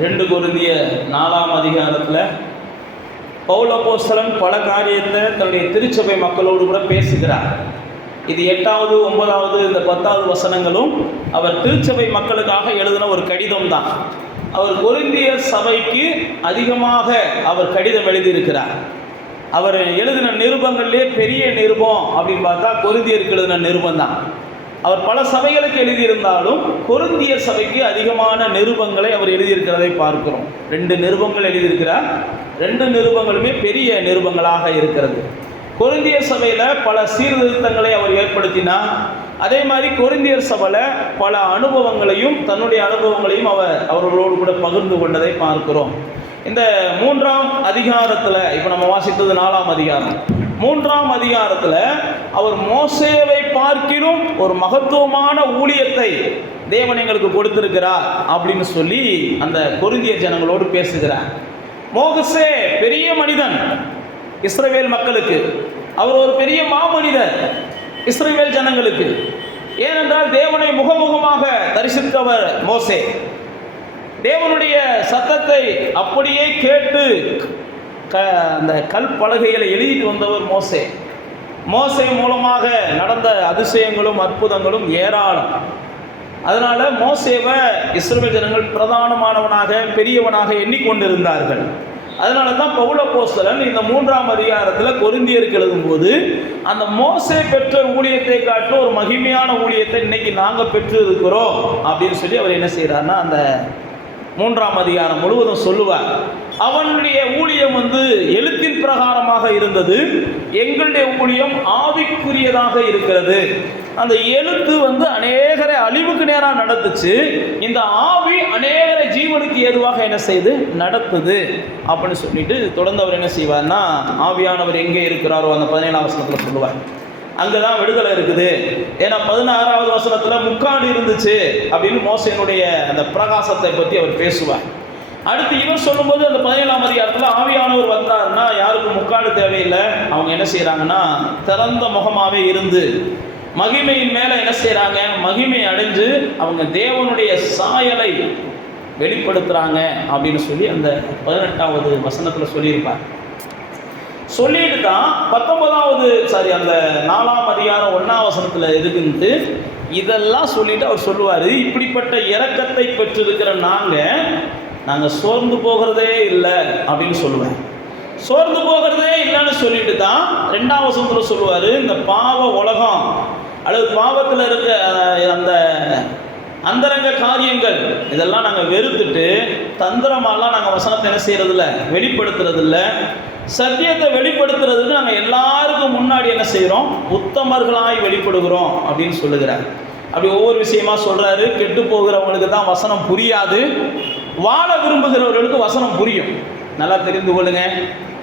2 கொரிந்தியர் 4ஆம் அதிகாரத்தில் பவுல் அப்போஸ்தலன் பல காரியத்தை தன்னுடைய திருச்சபை மக்களோடு கூட பேசுகிறார். இது 8வது 9வது இந்த 10வது வசனங்களும் அவர் திருச்சபை மக்களுக்காக எழுதின ஒரு கடிதம் தான். அவர் கொரிந்தியர் சபைக்கு அதிகமாக அவர் கடிதம் எழுதியிருக்கிறார். அவர் எழுதின நிருபங்கள்லேயே பெரிய நிருபம் அப்படின்னு பார்த்தா கொரிந்தியருக்கு எழுதின நிருபம் தான். அவர் பல சபைகளுக்கு எழுதியிருந்தாலும் கொரிந்தியர் சபைக்கு அதிகமான நிருபங்களை அவர் எழுதியிருக்கிறதை பார்க்கிறோம். 2 நிருபங்கள் எழுதியிருக்கிறார். 2 நிருபங்களுமே பெரிய நிருபங்களாக இருக்கிறது. கொரிந்தியர் சபையில் பல சீர்திருத்தங்களை அவர் ஏற்படுத்தினார். அதே மாதிரி கொரிந்தியர் சபையில் பல அனுபவங்களையும் தன்னுடைய அனுபவங்களையும் அவர்களோடு கூட பகிர்ந்து கொண்டதை பார்க்கிறோம். இந்த 3ஆம் அதிகாரத்தில் இப்போ நம்ம வாசித்தது 4ஆம் அதிகாரம். 3ஆம் அதிகாரத்தில் அவர் மோசேவை பார்க்கிலும் ஒரு மகத்துவமான ஊழியத்தை தேவன் எங்களுக்கு கொடுத்திருக்கிறார் அப்படின்னு சொல்லி அந்த கொரிந்தியர் ஜனங்களோடு பேசுகிறார். மோசே பெரிய மனிதன் இஸ்ரவேல் மக்களுக்கு, அவர் ஒரு பெரிய மாமனிதர் இஸ்ரவேல் ஜனங்களுக்கு. ஏனென்றால் தேவனை முகமுகமாக தரிசித்தவர் மோசே. தேவனுடைய சத்தத்தை அப்படியே கேட்டு அந்த கல் பலகைகளை எழுதிட்டு வந்தவர் மோசே. மோசே மூலமாக நடந்த அதிசயங்களும் அற்புதங்களும் ஏராளம். அதனால் மோசேவை இஸ்ரவேல் ஜனங்கள் பிரதானமானவனாக பெரியவனாக எண்ணிக்கொண்டிருந்தார்கள். அதனால தான் பவுல் அப்போஸ்தலன் இந்த 3ஆம் அதிகாரத்தில் கொரிந்தியருக்கு எழுதும்போது அந்த மோசே பெற்ற ஊழியத்தை காட்டு ஒரு மகிமையான ஊழியத்தை இன்னைக்கு நாங்கள் பெற்று இருக்கிறோம் அப்படின்னு சொல்லி அவர் என்ன செய்கிறார்னா அந்த 3ஆம் அதிகாரம் முழுவதும் சொல்லுவார். அவனுடைய ஊழியம் எழுத்தின் பிரகாரமாக இருந்தது, எங்களுடைய ஊழியம் ஆவிக்குரியதாக இருக்கிறது. அந்த எழுத்து அநேகரை அழிவுக்கு நேராக நடத்துச்சு, இந்த ஆவி அநேகரை ஜீவனுக்கு ஏதுவாக என்ன செய்து நடத்துது அப்படின்னு சொல்லிட்டு தொடர்ந்து அவர் என்ன செய்வார்னா ஆவியானவர் எங்கே இருக்கிறாரோ அந்த 17ஆம் வசனத்தில் சொல்லுவார். அங்கே தான் விடுதலை இருக்குது. ஏன்னா 16வது வசனத்தில் முக்காடு இருந்துச்சு அப்படின்னு மோசேனுடைய அந்த பிரகாசத்தை பற்றி அவர் பேசுவார். அடுத்து இவர் சொல்லும்போது அந்த 17ஆம் அதிகாரத்தில் ஆவியானவர் வந்தாருன்னா யாருக்கும் முக்காடு தேவையில்லை. அவங்க என்ன செய்கிறாங்கன்னா திறந்த முகமாகவே இருந்து மகிமையின் மேலே என்ன செய்கிறாங்க, மகிமை அடைஞ்சு அவங்க தேவனுடைய சாயலை வெளிப்படுத்துகிறாங்க அப்படின்னு சொல்லி அந்த 18வது வசனத்தில் சொல்லியிருப்பார். சொல்லிட்டு தான் 19வது அந்த 4ஆம் அதிகாரம் 1ஆம் வசனத்தில் இருக்குன்ட்டு இதெல்லாம் சொல்லிட்டு அவர் சொல்லுவார், இப்படிப்பட்ட இரக்கத்தை பெற்றிருக்கிற நாங்கள் சோர்ந்து போகிறதே இல்லை அப்படின்னு சொல்லுவேன். சோர்ந்து போகிறதே இல்லைன்னு சொல்லிட்டு தான் 2ஆம் வசனத்தில் சொல்லுவார், இந்த பாவ உலகம் அல்லது பாவத்தில் இருக்க அந்த அந்தரங்க காரியங்கள் இதெல்லாம் நாங்கள் வெறுத்துட்டு தந்திரமாலாம் நாங்கள் வசனத்தை என்ன செய்யறதில்ல, வெளிப்படுத்துறதில்ல. சத்தியத்தை வெளிப்படுத்துறதுக்கு நாங்கள் எல்லாருக்கும் முன்னாடி என்ன செய்கிறோம், உத்தமர்களாய் வெளிப்படுகிறோம் அப்படின்னு சொல்லுகிறார். அப்படி ஒவ்வொரு விஷயமா சொல்கிறாரு. கெட்டு போகிறவங்களுக்கு தான் வசனம் புரியாது, வாழ விரும்புகிறவர்களுக்கு வசனம் புரியும். நல்லா தெரிந்து கொள்ளுங்க.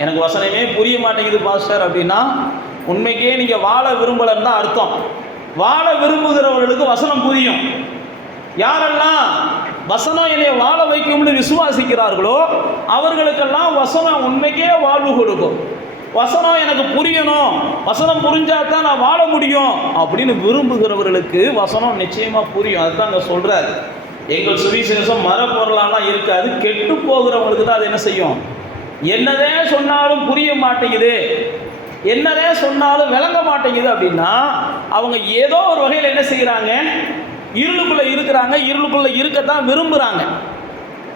எனக்கு வசனமே புரிய மாட்டேங்குது பாஸ்டர் அப்படின்னா உண்மைக்கே நீங்கள் வாழ விரும்பலன்னு தான் அர்த்தம். வாழ விரும்புகிறவர்களுக்கு வசனம் புரியும். யாரெல்லாம் வசனம் என்னை வாழ வைக்கும்னு விசுவாசிக்கிறார்களோ அவர்களுக்கெல்லாம் வசனம் உண்மைக்கே வாழ்வு கொடுக்கும். வசனம் எனக்கு புரியணும், வசனம் புரிஞ்சாதான் நான் வாழ முடியும் அப்படின்னு விரும்புகிறவர்களுக்கு வசனம் நிச்சயமாக புரியும். அதுதான் அங்கே சொல்கிறார், எங்கள் சுவிசேஷம் மரப்பொருளாலாம் இருக்காது, கெட்டு போகிறவங்களுக்கு தான் அது என்ன செய்யும். என்னதே சொன்னாலும் புரிய மாட்டேங்குது, என்னதே சொன்னாலும் விளங்க மாட்டேங்குது அப்படின்னா அவங்க ஏதோ ஒரு வகையில் என்ன செய்கிறாங்க, இருளுக்குள்ளே இருக்கிறாங்க, இருளுக்குள்ளே இருக்கத்தான் விரும்புகிறாங்க.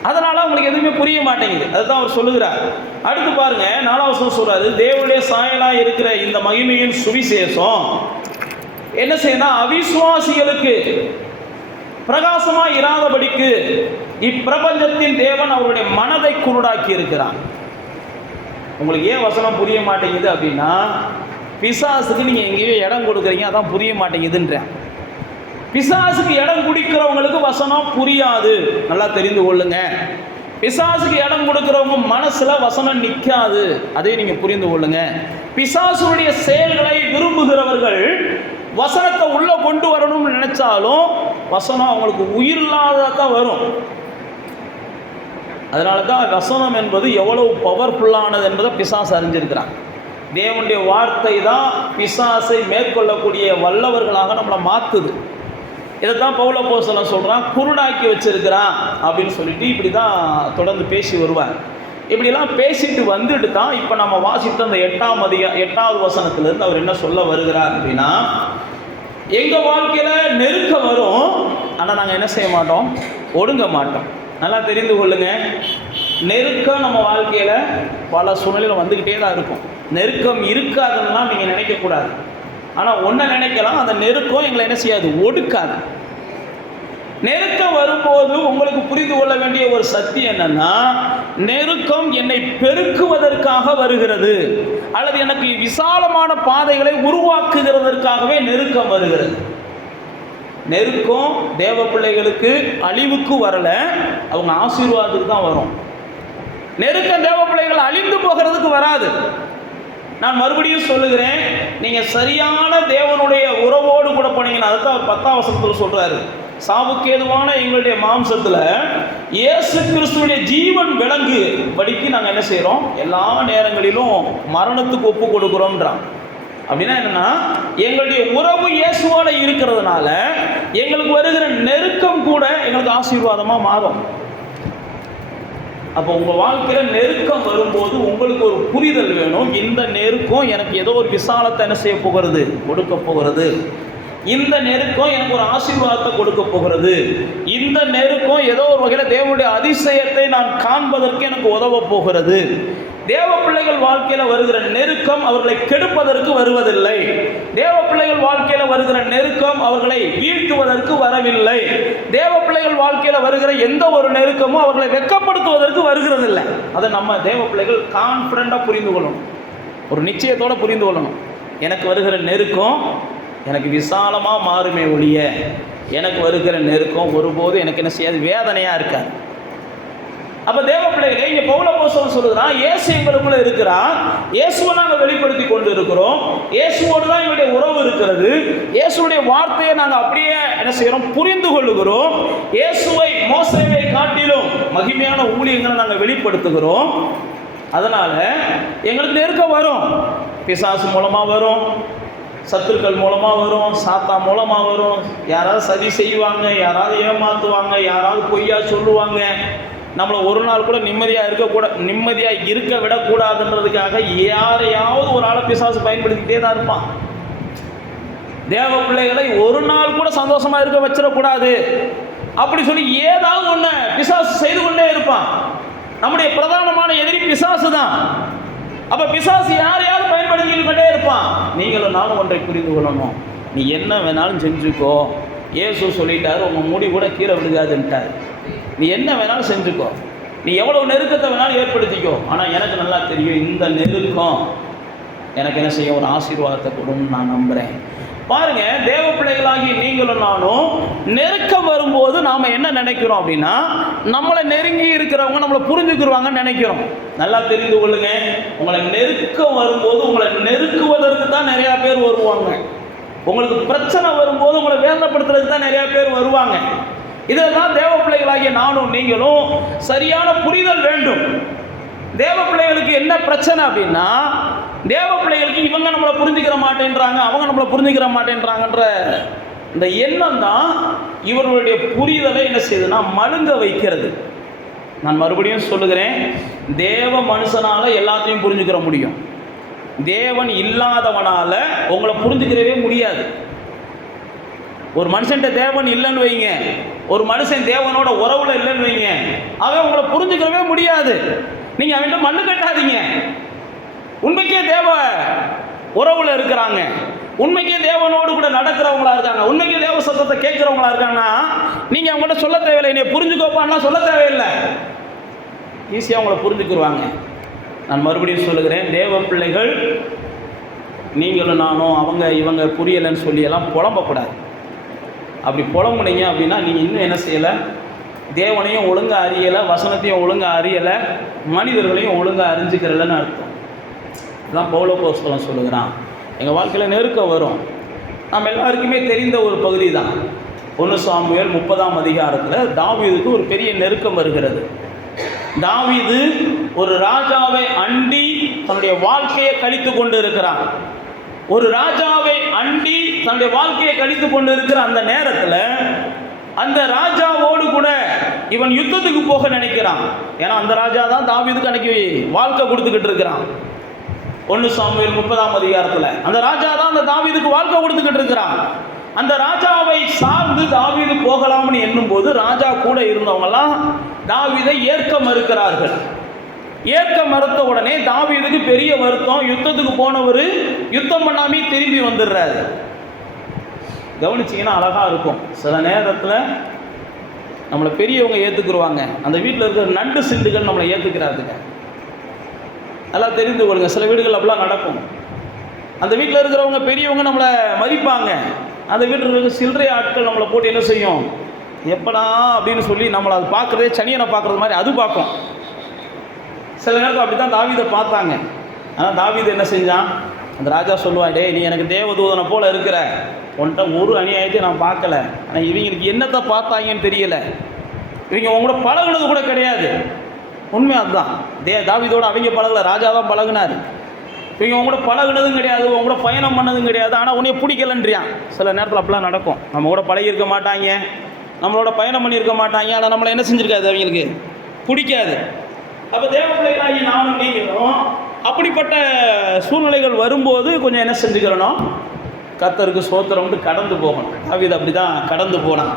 அதனால் அவங்களுக்கு எதுவுமே புரிய மாட்டேங்குது. அதுதான் அவர் சொல்லுகிறார். அடுத்து பாருங்க 4ஆம் வசனம் சொல்கிறாரு, தேவனுடைய சாயலாக இருக்கிற இந்த மகிமையின் சுவிசேஷம் என்ன செய்யணும், அவிசுவாசிகளுக்கு பிரகாசமாக இராதபடிக்கு இப்பிரபஞ்சத்தின் தேவன் அவருடைய மனதை குருடாக்கி இருக்கிறான். உங்களுக்கு ஏன் வசனம் புரிய மாட்டேங்குது அப்படின்னா பிசாசுக்கு நீங்கள் எங்கேயோ இடம் கொடுக்குறீங்க, அதான் புரிய மாட்டேங்குதுன்ற. பிசாசுக்கு இடம் குடிக்கிறவங்களுக்கு வசனம் புரியாது, நல்லா தெரிந்து கொள்ளுங்க. பிசாசுக்கு இடம் கொடுக்கிறவங்க மனசுல வசனம் நிற்காது, அதை நீங்க புரிந்து கொள்ளுங்க. பிசாசுடைய செயல்களை விரும்புகிறவர்கள் வசனத்தை உள்ள கொண்டு வரணும்னு நினைச்சாலும் வசனம் அவங்களுக்கு உயிர் இல்லாததான் வரும். அதனால தான் வசனம் என்பது எவ்வளவு பவர்ஃபுல்லானது என்பதை பிசாசு அறிஞ்சிருக்கிறான். தேவனுடைய வார்த்தை தான் பிசாசை மேற்கொள்ளக்கூடிய வல்லவர்களாக நம்மளை மாற்றுது. இதை தான் பவுல் அப்போஸ்தலன் சொல்கிறான், குருடாக்கி வச்சிருக்கிறான் அப்படின்னு சொல்லிட்டு இப்படி தான் தொடர்ந்து பேசி வருவார். இப்படிலாம் பேசிட்டு வந்துட்டு தான் இப்போ நம்ம வாசித்த அந்த 8வது வசனத்திலிருந்து அவர் என்ன சொல்ல வருகிறார் அப்படின்னா, எங்கள் வாழ்க்கையில் நெருக்கம் வரும், ஆனால் நாங்கள் என்ன செய்ய மாட்டோம், ஒடுங்க மாட்டோம். நல்லா தெரிந்து கொள்ளுங்க, நெருக்கம் நம்ம வாழ்க்கையில் பல சூழ்நிலையில் வந்துக்கிட்டே தான் இருக்கும். நெருக்கம் இருக்காதுன்னா நீங்கள் நினைக்கக்கூடாது. ஆனால் ஒன்றை நினைக்கலாம், அந்த நெருக்கம் எங்களை என்ன செய்யாது, ஒடுக்காது. நெருக்கம் வரும்போது உங்களுக்கு புரிந்து கொள்ள வேண்டிய ஒரு சத்தியம் என்னன்னா, நெருக்கம் என்னை பெருக்குவதற்காக வருகிறது, அல்லது எனக்கு விசாலமான பாதைகளை உருவாக்குகிறதற்காகவே நெருக்கம் வருகிறது. நெருக்கம் தேவ பிள்ளைகளுக்கு அழிவுக்கு வரல, அவங்க ஆசீர்வாதத்துக்கு தான் வரும். நெருக்கம் தேவ பிள்ளைகள் அழிந்து போகிறதுக்கு வராது. நான் மறுபடியும் சொல்லுகிறேன், நீங்கள் சரியான தேவனுடைய உறவோடு கூட போனீங்கன்னா, அதுதான் 10ஆம் வசனத்தில் சொல்கிறாரு, சாவுக்கு ஏதுவான எங்களுடைய மாம்சத்தில் இயேசு கிறிஸ்துவுடைய ஜீவன் விளங்கு படிக்கு நாங்கள் என்ன செய்கிறோம், எல்லா நேரங்களிலும் மரணத்துக்கு ஒப்பு கொடுக்குறோம்ன்றான். அப்படின்னா என்னன்னா, எங்களுடைய உறவு இயேசுவோட இருக்கிறதுனால எங்களுக்கு வருகிற நெருக்கம் கூட எங்களுக்கு ஆசீர்வாதமாக மாறும். அப்போ உங்கள் வாழ்க்கையில் நெருக்கம் வரும்போது உங்களுக்கு ஒரு புரிதல் வேணும், இந்த நெருக்கம் எனக்கு ஏதோ ஒரு விசாலத்தை என்ன செய்ய போகிறது, கொடுக்க போகிறது. இந்த நெருக்கம் எனக்கு ஒரு ஆசீர்வாதத்தை கொடுக்க போகிறது. இந்த நெருக்கம் ஏதோ ஒரு வகையில் தேவனுடைய அதிசயத்தை நான் காண்பதற்கு எனக்கு உதவ போகிறது. தேவ பிள்ளைகள் வாழ்க்கையில் வருகிற நெருக்கம் அவர்களை கெடுப்பதற்கு வருவதில்லை. தேவ பிள்ளைகள் வாழ்க்கையில் வருகிற நெருக்கம் அவர்களை வீழ்த்துவதற்கு வரவில்லை. தேவ பிள்ளைகள் வாழ்க்கையில் வருகிற எந்த ஒரு நெருக்கமும் அவர்களை வெட்கப்படுத்துவதற்கு வருகிறதில்லை. அதை நம்ம தேவ பிள்ளைகள் கான்ஃபிடண்டாக புரிந்து கொள்ளணும், ஒரு நிச்சயத்தோடு புரிந்து கொள்ளணும். எனக்கு வருகிற நெருக்கம் எனக்கு விசாலமாக மாறுமே ஒழிய, எனக்கு வருகிற நெருக்கம் ஒருபோது எனக்கு என்ன செய்யாது, வேதனையாக இருக்காது. அப்போ தேவ பிள்ளைகளே, இங்கே பவுல் அப்போஸ்தலன் சொல்லுகிறான், இயேசு எங்களுக்குள்ள இருக்கிறார், இயேசுவை நாங்கள் வெளிப்படுத்தி கொண்டு இருக்கிறோம், இயேசுவோடு தான் எங்களுடைய உறவு இருக்கிறது, இயேசுடைய வார்த்தையை நாங்கள் அப்படியே என்ன செய்கிறோம், புரிந்து கொள்ளுகிறோம், இயேசுவை மோசேவை காட்டிலும் மகிமையான ஊழியங்களை நாங்கள் வெளிப்படுத்துகிறோம். அதனால் எங்களுக்கு நெருக்கம் வரும், பிசாசு மூலமாக வரும், சத்துருக்கள் மூலமாக வரும், சாத்தா மூலமாக வரும், யாராவது சதி செய்வாங்க, யாராவது ஏமாற்றுவாங்க, யாராவது பொய்யா சொல்லுவாங்க, நம்மளை ஒரு நாள் கூட நிம்மதியாக இருக்க விடக்கூடாதுன்றதுக்காக யாரையாவது ஒரு ஆளை பிசாசு பயன்படுத்திக்கிட்டே தான் இருப்பான். தேவ பிள்ளைகளை ஒரு நாள் கூட சந்தோஷமாக இருக்க வச்சிடக்கூடாது அப்படி சொல்லி ஏதாவது ஒன்று பிசாசு செய்து கொண்டே இருப்பான். நம்முடைய பிரதானமான எதிரி பிசாசு தான். அப்போ பிசாசு யாரையாவது பயன்படுத்திக்கிட்டே இருப்பான். நீங்களும் நானும் ஒன்றை புரிந்து கொள்ளணும், நீ என்ன வேணாலும் செஞ்சுக்கோ, இயேசு சொல்லிட்டாரு, உங்கள் முடி கூட கீழே விழுகாதுன்ட்டார். நீ என்ன வேணாலும் செஞ்சுக்கோ, நீ எவ்வளவு நெருக்கத்தை வேணாலும் ஏற்படுத்திக்கோ, ஆனால் எனக்கு நல்லா தெரியும் இந்த நெருக்கம் எனக்கு என்ன செய்ய, ஒரு ஆசீர்வாதத்தை கொடுன்னு நான் நம்புகிறேன். பாருங்க, தேவ பிள்ளைகளாகி நீங்களும் நானும் நெருக்கம் வரும்போது நாம் என்ன நினைக்கிறோம் அப்படின்னா, நம்மளை நெருங்கி இருக்கிறவங்க நம்மளை புரிஞ்சுக்கிடுவாங்கன்னு நினைக்கிறோம். நல்லா தெரிந்து கொள்ளுங்க, உங்களை நெருக்கம் வரும்போது உங்களை நெருக்குவதற்கு தான் நிறையா பேர் வருவாங்க. உங்களுக்கு பிரச்சனை வரும்போது உங்களை வேதனைப்படுத்துறதுக்கு தான் நிறையா பேர் வருவாங்க. இதில் தான் தேவ பிள்ளைகளாகிய நானும் நீங்களும் சரியான புரிதல் வேண்டும். தேவ பிள்ளைகளுக்கு என்ன பிரச்சனை அப்படின்னா, தேவ பிள்ளைகளுக்கு இவங்க நம்மளை புரிஞ்சுக்கிற மாட்டேன்றாங்க, அவங்க நம்மளை புரிஞ்சுக்கிற மாட்டேன்றாங்கன்ற இந்த எண்ணம் தான் இவர்களுடைய புரிதலை என்ன செய்யுதுன்னா மழுங்க வைக்கிறது. நான் மறுபடியும் சொல்லுகிறேன், தேவ மனுஷனால் எல்லாத்தையும் புரிஞ்சுக்கிற முடியும், தேவன் இல்லாதவனால் உங்களை புரிஞ்சுக்கிறவே முடியாது. ஒரு மனுஷன்ட்ட தேவன் இல்லைன்னு வைங்க, ஒரு மனுஷன் தேவனோட உறவுல இல்லைன்னு வைங்க, அவன் உங்களை புரிஞ்சுக்கிறவே முடியாது. நீங்கள் அவன்கிட்ட மண்ணு கட்டாதீங்க. உண்மைக்கே தேவ உறவுல இருக்கிறாங்க, உண்மைக்கே தேவனோடு கூட நடக்கிறவங்களா இருக்காங்க, உண்மைக்கே தேவ சத்தத்தை கேட்குறவங்களா இருக்காங்கன்னா நீங்கள் அவங்கள்ட்ட சொல்ல தேவையில்லை, என்னை புரிஞ்சுக்கோப்பான்னா சொல்ல தேவையில்லை, ஈஸியாக அவங்கள புரிஞ்சுக்கிடுவாங்க. நான் மறுபடியும் சொல்லுகிறேன், தேவ பிள்ளைகள் நீங்களும் நானும் அவங்க இவங்க புரியலைன்னு சொல்லியெல்லாம் புலம்பக்கூடாது. அப்படி புலம்புனீங்க அப்படின்னா நீங்கள் இன்னும் என்ன செய்யலை, தேவனையும் ஒழுங்காக அறியலை, வசனத்தையும் ஒழுங்காக அறியலை, மனிதர்களையும் ஒழுங்காக அறிஞ்சிக்கிறலன்னு அர்த்தம். இதுதான் பவுல் அப்போஸ்தலன் சொல்லுகிறான். எங்கள் வாழ்க்கையில் நெருக்கம் வரும், நம்ம எல்லாருக்குமே தெரிந்த ஒரு பகுதி தான். 1 சாமுவேல் 30ஆம் அதிகாரத்தில் தாவீதுக்கு ஒரு பெரிய நெருக்கம் வருகிறது. தாவீது ஒரு ராஜாவை அண்டி தன்னுடைய வாழ்க்கையை கழித்து கொண்டு இருக்கிறான். ஒரு ராஜாவை அண்டி தன்னுடைய வாழ்க்கையை கழித்து கொண்டு இருக்கிற அந்த நேரத்தில் அந்த ராஜாவோடு கூட இவன் யுத்தத்துக்கு போக நினைக்கிறான். ஏன்னா அந்த ராஜா தான் தாவீதுக்கு அன்னைக்கு வாழ்க்கை கொடுத்துக்கிட்டு இருக்கிறான். 1 சாமுவேல் 30ஆம் அதிகாரத்தில் அந்த ராஜா தான் அந்த தாவீதுக்கு வாழ்க்கை கொடுத்துக்கிட்டு இருக்கிறான். அந்த ராஜாவை சார்ந்து தாவீது போகலாம்னு எண்ணும் போது ராஜா கூட இருந்தவங்கெல்லாம் தாவீதை ஏற்க மறுக்கிறார்கள். ஏற்க மறுத்த உடனே தாவீதுக்கு பெரிய வருத்தம். யுத்தத்துக்கு போனவர் யுத்தம் பண்ணாமே திரும்பி வந்துடுறாரு. கவனிச்சிங்கன்னா அழகாக இருக்கும். சில நேரத்தில் நம்மளை பெரியவங்க ஏற்றுக்குருவாங்க, அந்த வீட்டில் இருக்கிற நண்டு சிண்டுகள் நம்மளை ஏற்றுக்கிறாருங்க. எல்லாம் தெரிந்து கொள்ளுங்க, சில வீடுகள் அப்படிலாம் நடக்கும். அந்த வீட்டில் இருக்கிறவங்க பெரியவங்க நம்மளை மதிப்பாங்க, அந்த வீட்டில் இருக்கிற சில்லறை ஆட்கள் நம்மளை போட்டு என்ன செய்யும், எப்படா அப்படின்னு சொல்லி நம்மளை அது பார்க்குறதே சனியனை பார்க்குறது மாதிரி அது பார்க்கும். சில நேரத்தில் அப்படி தான் தாவீதை பார்த்தாங்க. ஆனால் தாவீது என்ன செஞ்சான், அந்த ராஜா சொல்லுவான், டே நீ எனக்கு தேவதூதனை போல் இருக்கிற, உன்கிட்ட ஒரு அநியாயத்தையும் நான் பார்க்கல, ஆனால் இவங்களுக்கு என்னத்தை பார்த்தாங்கன்னு தெரியலை, இவங்க உங்க கூட பழகுனது கூட கிடையாது. உண்மை அதுதான். தாவீதோடு அவங்க பழகல, ராஜா தான் பழகுனார். இவங்க உங்க கூட பழகுனதும் கிடையாது, உங்க கூட பயணம் பண்ணதும் கிடையாது, ஆனால் உன்னைய பிடிக்கலன்றியான். சில நேரத்தில் அப்படிலாம் நடக்கும். நம்ம கூட பழகியிருக்க மாட்டாங்க, நம்மளோட பயணம் பண்ணியிருக்க மாட்டாங்க, ஆனால் நம்மளை என்ன செஞ்சுருக்காது, அவங்களுக்கு பிடிக்காது. அப்போ தேவ பிள்ளைகளாகி நானும் நீங்களும் அப்படிப்பட்ட சூழ்நிலைகள் வரும்போது கொஞ்சம் என்ன செஞ்சுக்கிறணும், கர்த்தருக்கு ஸ்தோத்திரம்னு கடந்து போகணும். தாவீது அப்படி தான் கடந்து போனான்.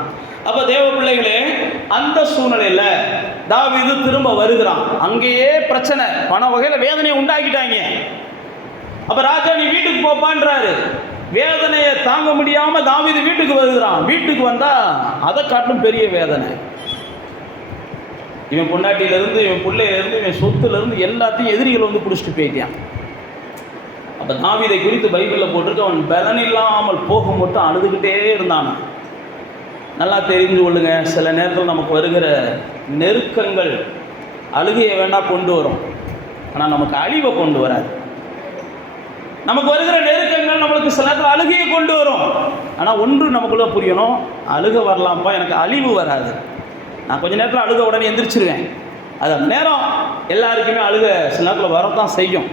அப்போ தேவ பிள்ளைகளே, அந்த சூழ்நிலையில் தாவீது திரும்ப வருகிறான். அங்கேயே பிரச்சனை, பண வகையில் வேதனையை உண்டாக்கிட்டாங்க. அப்போ ராஜா நீ வீட்டுக்கு போப்பான்றாரு. வேதனையை தாங்க முடியாமல் தாவீது வீட்டுக்கு வருகிறான். வீட்டுக்கு வந்தால் அதை காட்டும் பெரிய வேதனை. இவன் பொண்டாட்டியிலேருந்து, இவன் பிள்ளையிலேருந்து, இவன் சொத்துலேருந்து எல்லாத்தையும் எதிரிகள் வந்து பிடிச்சிட்டு போயிட்டான். அப்போ தாவீதை குறித்து பைபிளில் போட்டிருக்கு, அவன் பலன் இல்லாமல் போக மட்டும் அழுதுகிட்டே இருந்தான். நல்லா தெரிந்து கொள்ளுங்க, சில நேரத்தில் நமக்கு வருகிற நெருக்கங்கள் அழுகையை வேண்டாம் கொண்டு வரும், ஆனால் நமக்கு அழிவை கொண்டு வராது. நமக்கு வருகிற நெருக்கங்கள் நம்மளுக்கு சில நேரத்தில் அழுகையை கொண்டு வரும். ஆனால் ஒன்று நமக்குள்ளே புரியணும், அழுக வரலாம்ப்பா, எனக்கு அழிவு வராது. நான் கொஞ்சம் நேரத்தில் அழுக உடனே எந்திரிச்சிருவேன். அது அந்த நேரம் எல்லாருக்குமே அழுக சில நேரத்தில் வரத்தான் செய்யும்.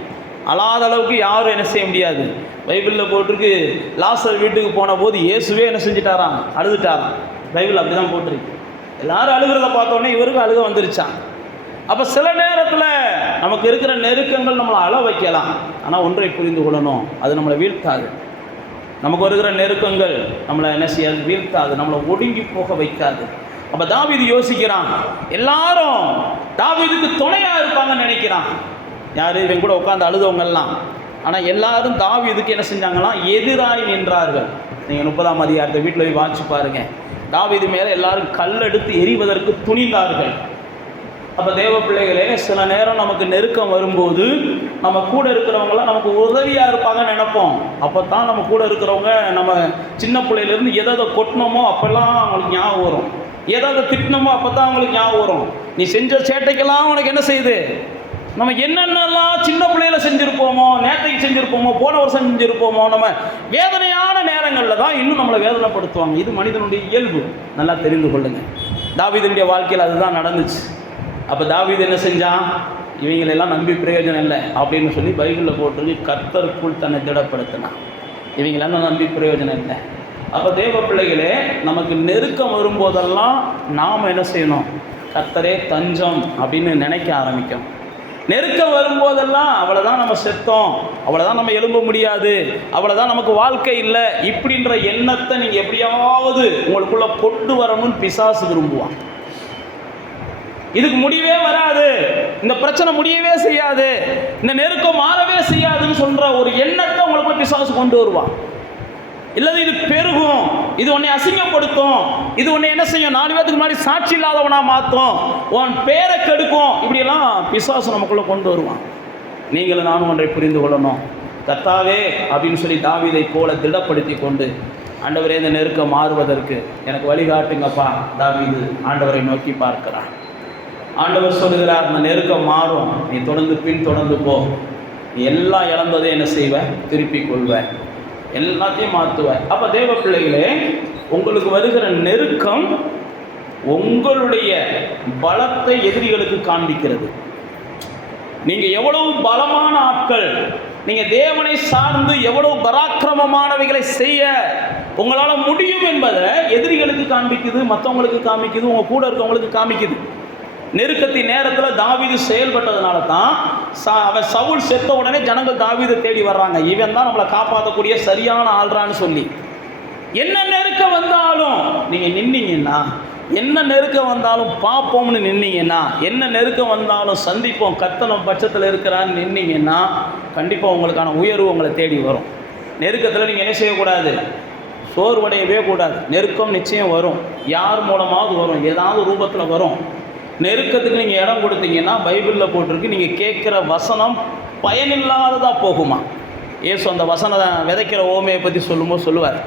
அழாத அளவுக்கு யாரும் என்ன செய்ய முடியாது. பைபிளில் போட்டிருக்கு, லாசர் வீட்டுக்கு போன போது இயேசுவே என்ன செஞ்சிட்டாராம், அழுதுட்டாராம். பைபிள் அப்படி தான் போட்டிருக்கு. எல்லாரும் அழுகிறத பார்த்தோன்னே இவருக்கும் அழுக வந்துருச்சான். அப்போ சில நேரத்தில் நமக்கு இருக்கிற நெருக்கங்கள் நம்மளை அழ வைக்கலாம். ஆனால் ஒன்றை புரிந்து கொள்ளணும், அது நம்மளை வீழ்த்தாது. நமக்கு வருகிற நெருக்கங்கள் நம்மளை என்ன செய்யாது, வீழ்த்தாது, நம்மளை ஒடுங்கி போக வைக்காது. அப்போ தாவீது யோசிக்கிறான், எல்லாரும் தாவீதுக்கு துணையாக இருப்பாங்கன்னு நினைக்கிறான். யார், இவங்க கூட உட்காந்து அழுதவங்கெல்லாம். ஆனால் எல்லாரும் தாவீதுக்கு என்ன செஞ்சாங்களாம், எதிராய் நின்றார்கள். நீங்கள் 30ஆம் அதிகாரத்தை வீட்டில் போய் வாசிச்சு பாருங்கள். தாவீது மேலே எல்லாரும் கல்லெடுத்து எறிவதற்கு துணிந்தார்கள். அப்போ தேவ பிள்ளைகளே, சில நேரம் நமக்கு நெருக்கம் வரும்போது நம்ம கூட இருக்கிறவங்களாம் நமக்கு உதவியாக இருப்பாங்கன்னு நினைப்போம். அப்போ தான் நம்ம கூட இருக்கிறவங்க நம்ம சின்ன பிள்ளையிலேருந்து எதை கொட்டினோமோ அப்போல்லாம் அவங்களுக்கு ஞாபகம் வரும், ஏதாவது திட்டினோமோ அப்போ தான் அவங்களுக்கு ஞாபகம் வரும். நீ செஞ்ச சேட்டைக்கெல்லாம் உனக்கு என்ன செய்யுது, நம்ம என்னென்னலாம் சின்ன பிள்ளையில செஞ்சுருப்போமோ, நேற்றைக்கு செஞ்சுருப்போமோ, போன வருஷம் செஞ்சுருப்போமோ, நம்ம வேதனையான நேரங்களில் தான் இன்னும் நம்மளை வேதனைப்படுத்துவாங்க. இது மனிதனுடைய இயல்பு, நல்லா தெரிந்து கொள்ளுங்க. தாவீதுடைய வாழ்க்கையில் அதுதான் நடந்துச்சு. அப்போ தாவீது என்ன செஞ்சான், இவங்களெல்லாம் நம்பி பிரயோஜனம் இல்லை அப்படின்னு சொல்லி பைபிளில் போட்டிருக்கு, கர்த்தருக்குள் தன்னை திடப்படுத்தினான். இவங்களெல்லாம் நம்பி பிரயோஜனம் இல்லை. அப்போ தேவ பிள்ளைகளே, நமக்கு நெருக்கம் வரும்போதெல்லாம் நாம் என்ன செய்யணும், கர்த்தரே தஞ்சம் அப்படின்னு நினைக்க ஆரம்பிக்கணும். நெருக்கம் வரும்போதெல்லாம் அவ்வளோதான் நம்ம செத்தோம், அவ்வளோதான் நம்ம எழும்ப முடியாது, அவ்வளோதான் நமக்கு வாழ்க்கை இல்லை, இப்படின்ற எண்ணத்தை நீங்கள் எப்படியாவது உங்களுக்குள்ளே கொண்டு வரணும்னு பிசாசு விரும்புவான். இதுக்கு முடிவே வராது, இந்த பிரச்சனை முடியவே செய்யாது, இந்த நெருக்கம் மாறவே செய்யாதுன்னு சொல்கிற ஒரு எண்ணத்தை உங்களுக்குள்ள பிசாசு கொண்டு வருவான். இல்லது இது பெருகும், இது உன்னை அசிங்கப்படுத்தும், இது உன்னை என்ன செய்யும், 4 பேருக்கு முன்னாடி சாட்சி இல்லாதவனா மாற்றும், உன் பேரை கெடுக்கும், இப்படியெல்லாம் பிசாசு நமக்குள்ளே கொண்டு வருவான். நீங்களும் நானும் ஒன்றை புரிந்து கொள்ளணும். கர்த்தாவே அப்படின்னு சொல்லி தாவீதை போல திடப்படுத்தி கொண்டு, ஆண்டவரே இந்த நெருக்கம் மாறுவதற்கு எனக்கு வழிகாட்டுங்கப்பா. தாவீது ஆண்டவரை நோக்கி பார்க்கிறான். ஆண்டவர் சொல்லுகிறார், இந்த நெருக்கம் மாறும், நீ தொடர்ந்து போ, நீ எல்லாம் இழந்ததே என்ன செய்வ, திருப்பி கொள்வ, எல்லாத்தையும் மாற்றுவார். அப்போ தேவ பிள்ளைகளே, உங்களுக்கு வருகிற நெருக்கம் உங்களுடைய பலத்தை எதிரிகளுக்கு காண்பிக்கிறது. நீங்கள் எவ்வளவு பலமான ஆட்கள், நீங்கள் தேவனை சார்ந்து எவ்வளவு பராக்கிரமமானவைகளை செய்ய உங்களால் முடியும் என்பதை எதிரிகளுக்கு காண்பிக்குது, மற்றவங்களுக்கு காமிக்குது, உங்கள் கூட இருக்கவங்களுக்கு காமிக்குது. நெருக்கத்தின் நேரத்தில் தாவீது செயல்பட்டதுனால தான் அவன் சவுல் செத்த உடனே ஜனங்கள் தாவீதை தேடி வர்றாங்க. இவன் தான் நம்மளை காப்பாற்றக்கூடிய சரியான ஆள்றான்னு சொல்லி. என்ன நெருக்கம் வந்தாலும் நீங்கள் நின்னீங்கன்னா, என்ன நெருக்கம் வந்தாலும் பார்ப்போம்னு நின்னீங்கன்னா, என்ன நெருக்கம் வந்தாலும் சந்திப்போம் கத்தனம் பட்சத்தில் இருக்கிறான்னு நின்னீங்கன்னா, கண்டிப்பாக உங்களுக்கான உயர்வு உங்களை தேடி வரும். நெருக்கத்தில் நீங்கள் என்ன செய்யக்கூடாது? சோர்வடையவே கூடாது. நெருக்கம் நிச்சயம் வரும், யார் மூலமாவது வரும், ஏதாவது ரூபத்தில் வரும். நெருக்கத்துக்கு நீங்கள் இடம் கொடுத்தீங்கன்னா பைபிளில் போட்டிருக்கு, நீங்கள் கேட்குற வசனம் பயனில்லாததாக போகுமா. ஏசு அந்த வசனத்தை விதைக்கிற ஓமையை பற்றி சொல்லும்போது சொல்லுவார்,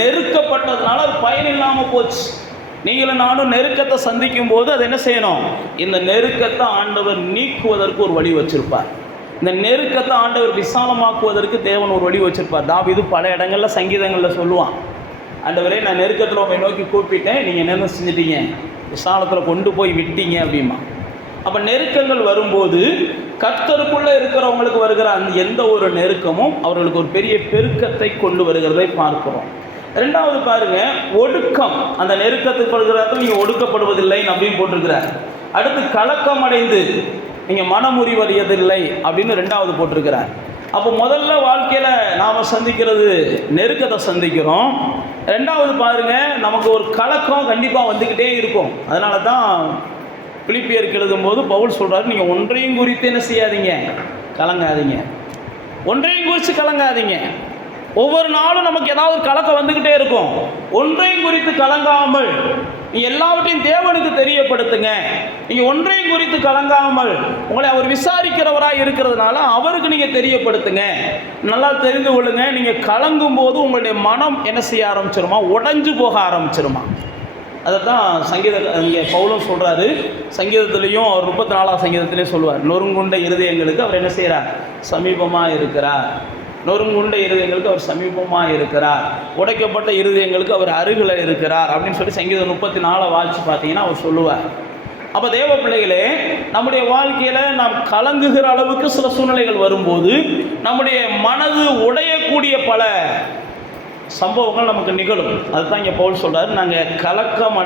நெருக்கப்பட்டதுனால அது பயனில்லாமல் போச்சு. நீங்களும் நானும் நெருக்கத்தை சந்திக்கும் போது அது என்ன செய்யணும்? இந்த நெருக்கத்தை ஆண்டவர் நீக்குவதற்கு ஒரு வழி வச்சிருப்பார். இந்த நெருக்கத்தை ஆண்டவர் விசாலமாக்குவதற்கு தேவன் ஒரு வழி வச்சிருப்பார். தாவீது பல இடங்களில் சங்கீதங்களில் சொல்லுவான், ஆண்டவரே நான் நெருக்கத்தில் உங்களை நோக்கி கூப்பிட்டேன், நீங்கள் என்ன செஞ்சிட்டீங்க? விசாலத்தில் கொண்டு போய் விட்டீங்க அப்படிமா. அப்போ நெருக்கங்கள் வரும்போது கர்த்தருக்குள்ளே இருக்கிறவங்களுக்கு வருகிற அந்த எந்த ஒரு நெருக்கமும் அவர்களுக்கு ஒரு பெரிய பெருக்கத்தை கொண்டு வருகிறதை பார்க்கிறோம். ரெண்டாவது பாருங்க, ஒடுக்கம். அந்த நெருக்கத்துக்கு வருகிறார்கள், நீங்கள் ஒடுக்கப்படுவதில்லை அப்படின்னு போட்டிருக்கிறார். அடுத்து கலக்கம் அடைந்து நீங்கள் மனமுறிவடையதில்லை அப்படின்னு ரெண்டாவது போட்டிருக்கிறார். அப்போ முதல்ல வாழ்க்கையில் நாம் சந்திக்கிறது நெருக்கத்தை சந்திக்கிறோம். ரெண்டாவது பாருங்கள், நமக்கு ஒரு கலக்கம் கண்டிப்பாக வந்துக்கிட்டே இருக்கும். அதனால தான் பிலிப்பியருக்கு எழுதும்போது பவுல் சொல்கிறாரு, நீங்கள் ஒன்றையும் குறித்து என்ன செய்யாதீங்க? கலங்காதீங்க. ஒன்றையும் குறித்து கலங்காதீங்க. ஒவ்வொரு நாளும் நமக்கு ஏதாவது கலக்கம் வந்துக்கிட்டே இருக்கும். ஒன்றையும் குறித்து கலங்காமல் நீங்கள் எல்லாவற்றையும் தேவனுக்கு தெரியப்படுத்துங்க. நீங்கள் ஒன்றையும் குறித்து கலங்காமல் உங்களை அவர் விசாரிக்கிறவராக இருக்கிறதுனால அவருக்கு நீங்கள் தெரியப்படுத்துங்க. நல்லா தெரிந்து கொள்ளுங்க, நீங்கள் கலங்கும் போது உங்களுடைய மனம் என்ன செய்ய ஆரம்பிச்சிருமா? உடைஞ்சு போக ஆரம்பிச்சிருமா. அதை தான் இங்கே பவுலும் சொல்கிறாரு. சங்கீதத்துலேயும் அவர் 34ஆம் சங்கீதத்திலையும் சொல்லுவார், நொறுங்குண்ட இருதயங்களுக்கு அவர் என்ன செய்கிறார்? சமீபமாக இருக்கிறார். நொறுங்குண்ட இருதயங்களுக்கு அவர் சமீபமாக இருக்கிறார், உடைக்கப்பட்ட இருதயங்களுக்கு அவர் அருகில் இருக்கிறார் அப்படின்னு சொல்லி சங்கீதம் 34 வாசித்து பார்த்தீங்கன்னா அவர் சொல்லுவார். அப்போ தேவ பிள்ளைகளே, நம்முடைய வாழ்க்கையில் நாம் கலங்குகிற அளவுக்கு சில சூழ்நிலைகள் வரும்போது நம்முடைய மனது உடையக்கூடிய பல சம்பவங்கள் நமக்கு நிகழும். அதுதான் இங்கே பவுல் சொல்கிறார், நாங்கள் கலக்கம்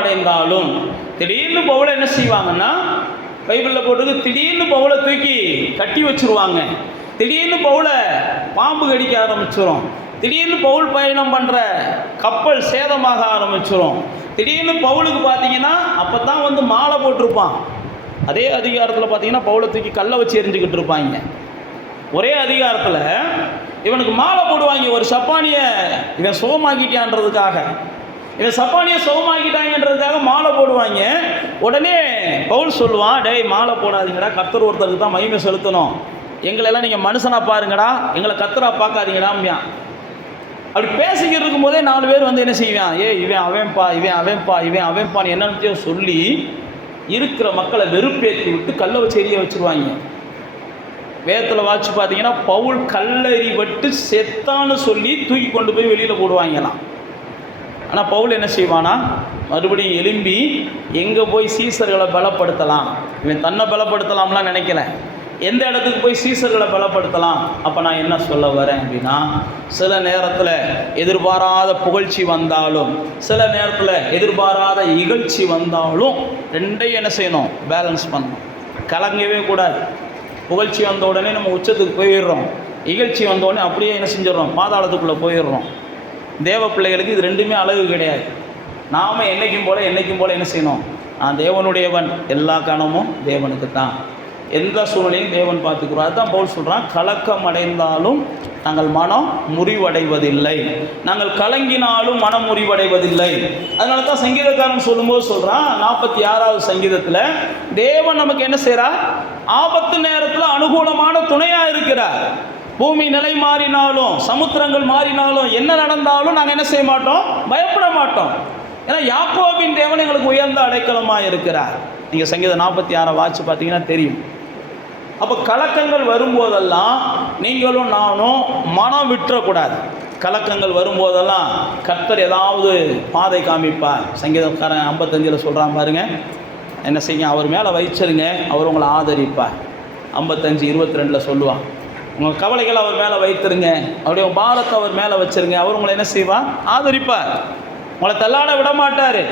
அடைந்தாலும் திடீர்னு பவுலை என்ன செய்வாங்கன்னா, பைபிளில் போட்டு திடீர்னு பவுலை தூக்கி கட்டி வச்சுருவாங்க. திடீர்னு பவுலை பாம்பு கடிக்க ஆரம்பிச்சிடும். திடீர்னு பவுல் பயணம் பண்ணுற கப்பல் சேதமாக ஆரம்பிச்சிடும். திடீர்னு பவுலுக்கு பார்த்தீங்கன்னா அப்போ தான் வந்து மாலை போட்டிருப்பான். அதே அதிகாரத்தில் பார்த்தீங்கன்னா பவுலை தூக்கி கல்லை வச்சு எரிஞ்சுக்கிட்டு இருப்பாங்க. ஒரே அதிகாரத்தில் இவனுக்கு மாலை போடுவாங்க. ஒரு சப்பானியை இவன் சுகமாக்கிட்டான்றதுக்காக, இவன் சப்பானியை சுகமாக்கிட்டாங்கன்றதுக்காக மாலை போடுவாங்க. உடனே பவுல் சொல்லுவான், டேய் மாலை போடாதீங்கடா, கர்த்தர் ஒருத்தருக்கு தான் மகிமை செலுத்தணும், எங்களெல்லாம் நீங்கள் மனுஷனாக பாருங்கடா, எங்களை கர்த்தராக பார்க்காதீங்கடாம்யான். அப்படி பேசிக்கிட்டு இருக்கும்போதே 4 பேர் வந்து என்ன செய்வான், இவன் அவன்பான்னு என்னன்னு சொல்லி இருக்கிற மக்களை வெறுப்பேற்றி விட்டு கல்லை வச்சு எரிய வச்சுருவாங்க. வேதத்தில் வாட்சி பார்த்தீங்கன்னா பவுல் கல்லெறிபட்டு செத்தான்னு சொல்லி தூக்கி கொண்டு போய் வெளியில் போடுவாங்கலாம். ஆனால் பவுல் என்ன செய்வானா, மறுபடியும் எழும்பி எங்கே போய் சீசர்களை பலப்படுத்தலாம், இவன் தன்னை பலப்படுத்தலாம்லாம் நினைக்கல, எந்த இடத்துக்கு போய் சீசர்களை பலப்படுத்தலாம். அப்போ நான் என்ன சொல்ல வரேன் அப்படின்னா, சில நேரத்தில் எதிர்பாராத புகழ்ச்சி வந்தாலும், சில நேரத்தில் எதிர்பாராத இகழ்ச்சி வந்தாலும் ரெண்டையும் என்ன செய்யணும்? பேலன்ஸ் பண்ணணும். கலங்கவே கூடாது. புகழ்ச்சி வந்த உடனே நம்ம உச்சத்துக்கு போயிடுறோம், இகழ்ச்சி வந்த உடனே அப்படியே என்ன செஞ்சிடறோம்? பாதாளத்துக்குள்ளே போயிடுறோம். தேவ பிள்ளைகளுக்கு இது ரெண்டுமே அழகு கிடையாது. நாம் என்றைக்கும் போல என்ன செய்யணும்? நான் தேவனுடையவன், எல்லா கணமும் தேவனுக்கு தான், எந்த சூழ்நிலையும் தேவன் பார்த்துக்கிறோம். அதுதான் பவுல் சொல்கிறான், கலக்கம் அடைந்தாலும் நாங்கள் மனம் முறிவடைவதில்லை, நாங்கள் கலங்கினாலும் மனம் முறிவடைவதில்லை. அதனால தான் சங்கீதக்காரன் சொல்லும்போது சொல்கிறான் 46வது சங்கீதத்தில், தேவன் நமக்கு என்ன செய்கிறார்? ஆபத்து நேரத்தில் அனுகூலமான துணையாக இருக்கிறார். பூமி நிலை மாறினாலும், சமுத்திரங்கள் மாறினாலும், என்ன நடந்தாலும் நாங்கள் என்ன செய்ய மாட்டோம்? பயப்பட மாட்டோம். ஏன்னா யாக்கோபின் தேவன் எங்களுக்கு உயர்ந்த அடைக்கலமாக இருக்கிறார். நீங்கள் சங்கீதம் 46 வாட்சி பார்த்தீங்கன்னா தெரியும். அப்போ கலக்கங்கள் வரும்போதெல்லாம் நீங்களும் நானும் மனம் விட்டுறக்கூடாது. கலக்கங்கள் வரும்போதெல்லாம் கர்த்தர் ஏதாவது பாதை காமிப்பார். சங்கீதக்காரன் 55 சொல்கிறான் பாருங்க, என்ன செய்யுங்க, அவர் மேலே வச்சிருங்க, அவர் உங்களை ஆதரிப்பார். 55:22 சொல்லுவான். உங்கள் கவலைகளை அவர் மேலே வைத்துருங்க, அவருடைய பாரத்தை அவர் மேலே வச்சுருங்க. அவர் உங்களை என்ன செய்வார்? ஆதரிப்பார். உங்களை தள்ளாட விட மாட்டார்.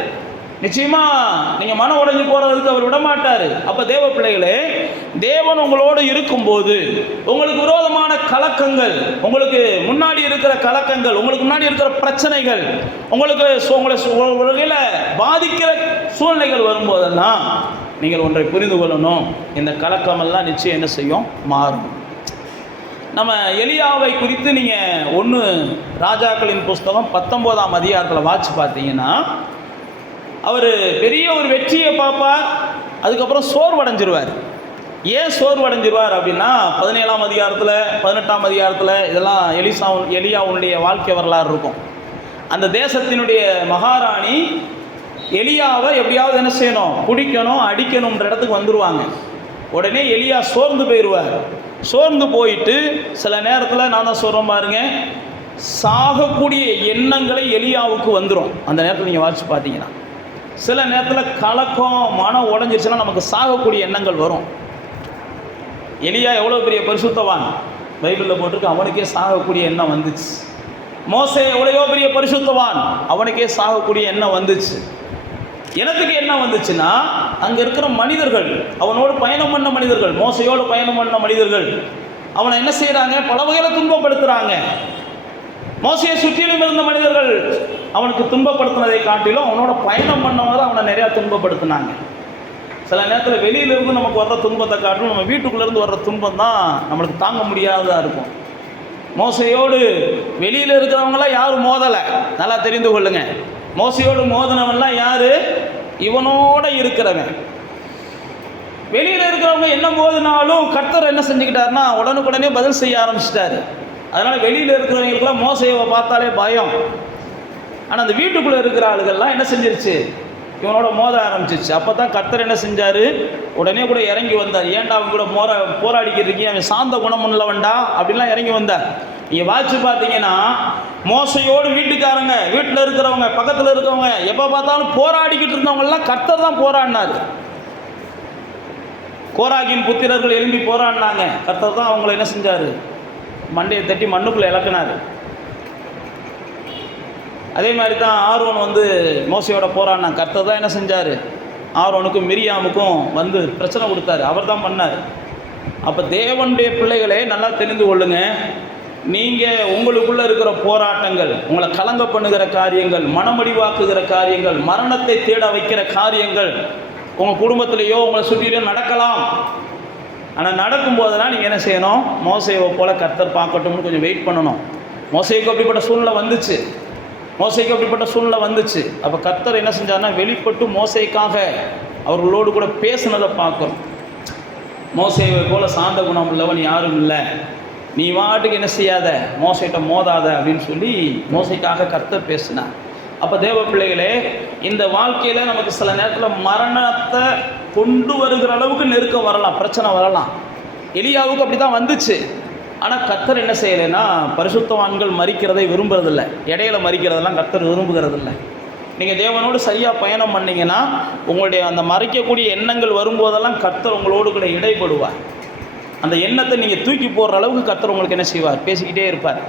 நிச்சயமாக நீங்கள் மனம் உடைஞ்சு போகிறதுக்கு அவர் விடமாட்டார். அப்போ தேவ பிள்ளைகளே, தேவன் உங்களோடு இருக்கும்போது உங்களுக்கு விரோதமான கலக்கங்கள், உங்களுக்கு முன்னாடி இருக்கிற கலக்கங்கள், உங்களுக்கு முன்னாடி இருக்கிற பிரச்சனைகள், உங்களுக்கு உங்களை வகையில் பாதிக்கிற சூழ்நிலைகள் வரும்போதெல்லாம் நீங்கள் ஒன்றை புரிந்து கொள்ளணும். இந்த கலக்கமெல்லாம் நிச்சயம் என்ன செய்யும்? மாறும். நம்ம எலியாவை குறித்து நீங்கள் 1 ராஜாக்களின் புஸ்தகம் 19ஆம் அதிகாரத்தில் வாட்சி பார்த்தீங்கன்னா, அவர் பெரிய ஒரு வெற்றியை பார்ப்பார், அதுக்கப்புறம் சோர்வடைஞ்சிருவார். ஏன் சோர்வடைஞ்சிருவார் அப்படின்னா, 17ஆம் அதிகாரத்தில் 18ஆம் அதிகாரத்தில் இதெல்லாம் எலியாவுடைய வாழ்க்கை வரலாறு இருக்கும். அந்த தேசத்தினுடைய மகாராணி எலியாவை எப்படியாவது என்ன செய்யணும்? பிடிக்கணும், அடிக்கணுன்ற இடத்துக்கு வந்துடுவாங்க. உடனே எலியா சோர்ந்து போயிடுவார். சோர்ந்து போயிட்டு சில நேரத்தில் நான் தான் சொல்கிறேன் பாருங்க, சாகக்கூடிய எண்ணங்களை எலியாவுக்கு வந்துடும். அந்த நேரத்தில் நீங்கள் வாட்சி பார்த்தீங்கன்னா, சில நேரத்தில் கலக்கம், மனம் உடஞ்சிருச்சுன்னா நமக்கு சாகக்கூடிய எண்ணங்கள் வரும். எலியா எவ்வளோ பெரிய பரிசுத்தவான், பைபிளில் போட்டிருக்கு, அவனுக்கே சாகக்கூடிய எண்ணம் வந்துச்சு. மோசே எவ்வளையோ பெரிய பரிசுத்தவான், அவனுக்கே சாகக்கூடிய எண்ணம் வந்துச்சு. எனக்கு என்ன வந்துச்சுன்னா, அங்கே இருக்கிற மனிதர்கள், அவனோடு பயணம் பண்ண மனிதர்கள், மோசையோடு பயணம் பண்ண மனிதர்கள் அவனை என்ன செய்கிறாங்க? பல வகையில் துன்பப்படுத்துகிறாங்க. மோசையை சுற்றிலும் இருந்த மனிதர்கள் அவனுக்கு துன்பப்படுத்தினதை காட்டிலும் அவனோட பயணம் பண்ணவங்க தான் அவனை நிறையா துன்பப்படுத்தினாங்க. சில நேரத்தில் வெளியிலேருந்து நமக்கு வர்ற துன்பத்தை காட்டிலும் நம்ம வீட்டுக்குள்ளேருந்து வர்ற துன்பம் தான் நம்மளுக்கு தாங்க முடியாததாக இருக்கும். மோசையோடு வெளியில் இருக்கிறவங்களாம் யாரும் மோதலை, நல்லா தெரிந்து கொள்ளுங்க. மோசையோடு மோதினவன்லாம் யார்? இவனோட இருக்கிறவன். வெளியில் இருக்கிறவங்க என்ன மோதினாலும் கர்த்தர் என்ன செஞ்சுக்கிட்டாருன்னா, உடனுக்குடனே பதில் செய்ய ஆரம்பிச்சிட்டாரு. அதனால் வெளியில் இருக்கிறவங்களுக்குலாம் மோசையை பார்த்தாலே பயம். ஆனால் அந்த வீட்டுக்குள்ளே இருக்கிற ஆளுகள்லாம் என்ன செஞ்சிருச்சு? இவனோட மோத ஆரம்பிச்சிச்சு. அப்போ தான் கர்த்தர் என்ன செஞ்சார்? உடனே கூட இறங்கி வந்தார். ஏன்டா அவன் கூட போராடிக்கிட்டு இருக்கீங்க, அவன் சாந்த குணம் உள்ளவன்டா அப்படின்லாம் இறங்கி வந்தார். நீங்கள் வாட்சி பார்த்தீங்கன்னா, மோசையோடு வீட்டுக்காரங்க, வீட்டில் இருக்கிறவங்க, பக்கத்தில் இருக்கிறவங்க எப்போ பார்த்தாலும் போராடிக்கிட்டு இருந்தவங்கெல்லாம் கர்த்தர் தான் போராடினார். கோராகின் புத்திரர்கள் எழும்பி போராடினாங்க, கர்த்தர் தான் அவங்கள என்ன செஞ்சார்? மண்டையை தட்டி மண்ணுக்குள்ளே இழக்கினார். அதே மாதிரி தான் ஆரோன் மோசையோட போராடினாங்க, கர்த்தர் தான் என்ன செஞ்சார்? ஆரோனுக்கும் மிரியாமுக்கும் பிரச்சனை கொடுத்தாரு, அவர் தான் பண்ணார். அப்போ தேவனுடைய பிள்ளைகளே நல்லா தெரிந்து கொள்ளுங்க, நீங்கள் உங்களுக்குள்ளே இருக்கிற போராட்டங்கள், உங்களை கலங்க பண்ணுகிற காரியங்கள், மனமடிவாக்குகிற காரியங்கள், மரணத்தை தேட வைக்கிற காரியங்கள் உங்கள் குடும்பத்திலேயோ உங்களை சுற்றிலையோ நடக்கலாம். ஆனால் நடக்கும்போதெல்லாம் நீங்கள் என்ன செய்யணும்? மோசையை போல் கர்த்தர் பார்க்கட்டும்னு கொஞ்சம் வெயிட் பண்ணணும். மோசைக்கு அப்படிப்பட்ட சூழ்நிலை வந்துச்சு. அப்போ கர்த்தர் என்ன செஞ்சார்னா, வெளிப்பட்டு மோசைக்காக அவர்களோடு கூட பேசுனதை பார்க்கணும். மோசையை போல் சாந்த குணம் உள்ளவன் யாரும் இல்லை, நீ வாட்டுக்கு என்ன செய்யாத, மோசைகிட்ட மோதாத அப்படின்னு சொல்லி மோசைக்காக கர்த்தர் பேசினார். அப்போ தேவ பிள்ளைகளே, இந்த வாழ்க்கையில் நமக்கு சில நேரத்தில் மரணத்தை கொண்டு வருகிற அளவுக்கு நெருக்கம் வரலாம், பிரச்சனை வரலாம். எலியாவுக்கு அப்படி தான் வந்துச்சு. ஆனால் கர்த்தர் என்ன செய்யலைன்னா, பரிசுத்தவான்கள் மறிக்கிறதை விரும்புறதில்லை, இடையில மறிக்கிறதெல்லாம் கர்த்தர் விரும்புகிறதில்லை. நீங்கள் தேவனோடு சரியாக பயணம் பண்ணிங்கன்னா, உங்களுடைய அந்த மறைக்கக்கூடிய எண்ணங்கள் வரும்போதெல்லாம் கர்த்தர் உங்களோடு கூட இடைப்படுவார். அந்த எண்ணத்தை நீங்கள் தூக்கி போடுற அளவுக்கு கர்த்தர் உங்களுக்கு என்ன செய்வார்? பேசிக்கிட்டே இருப்பார்.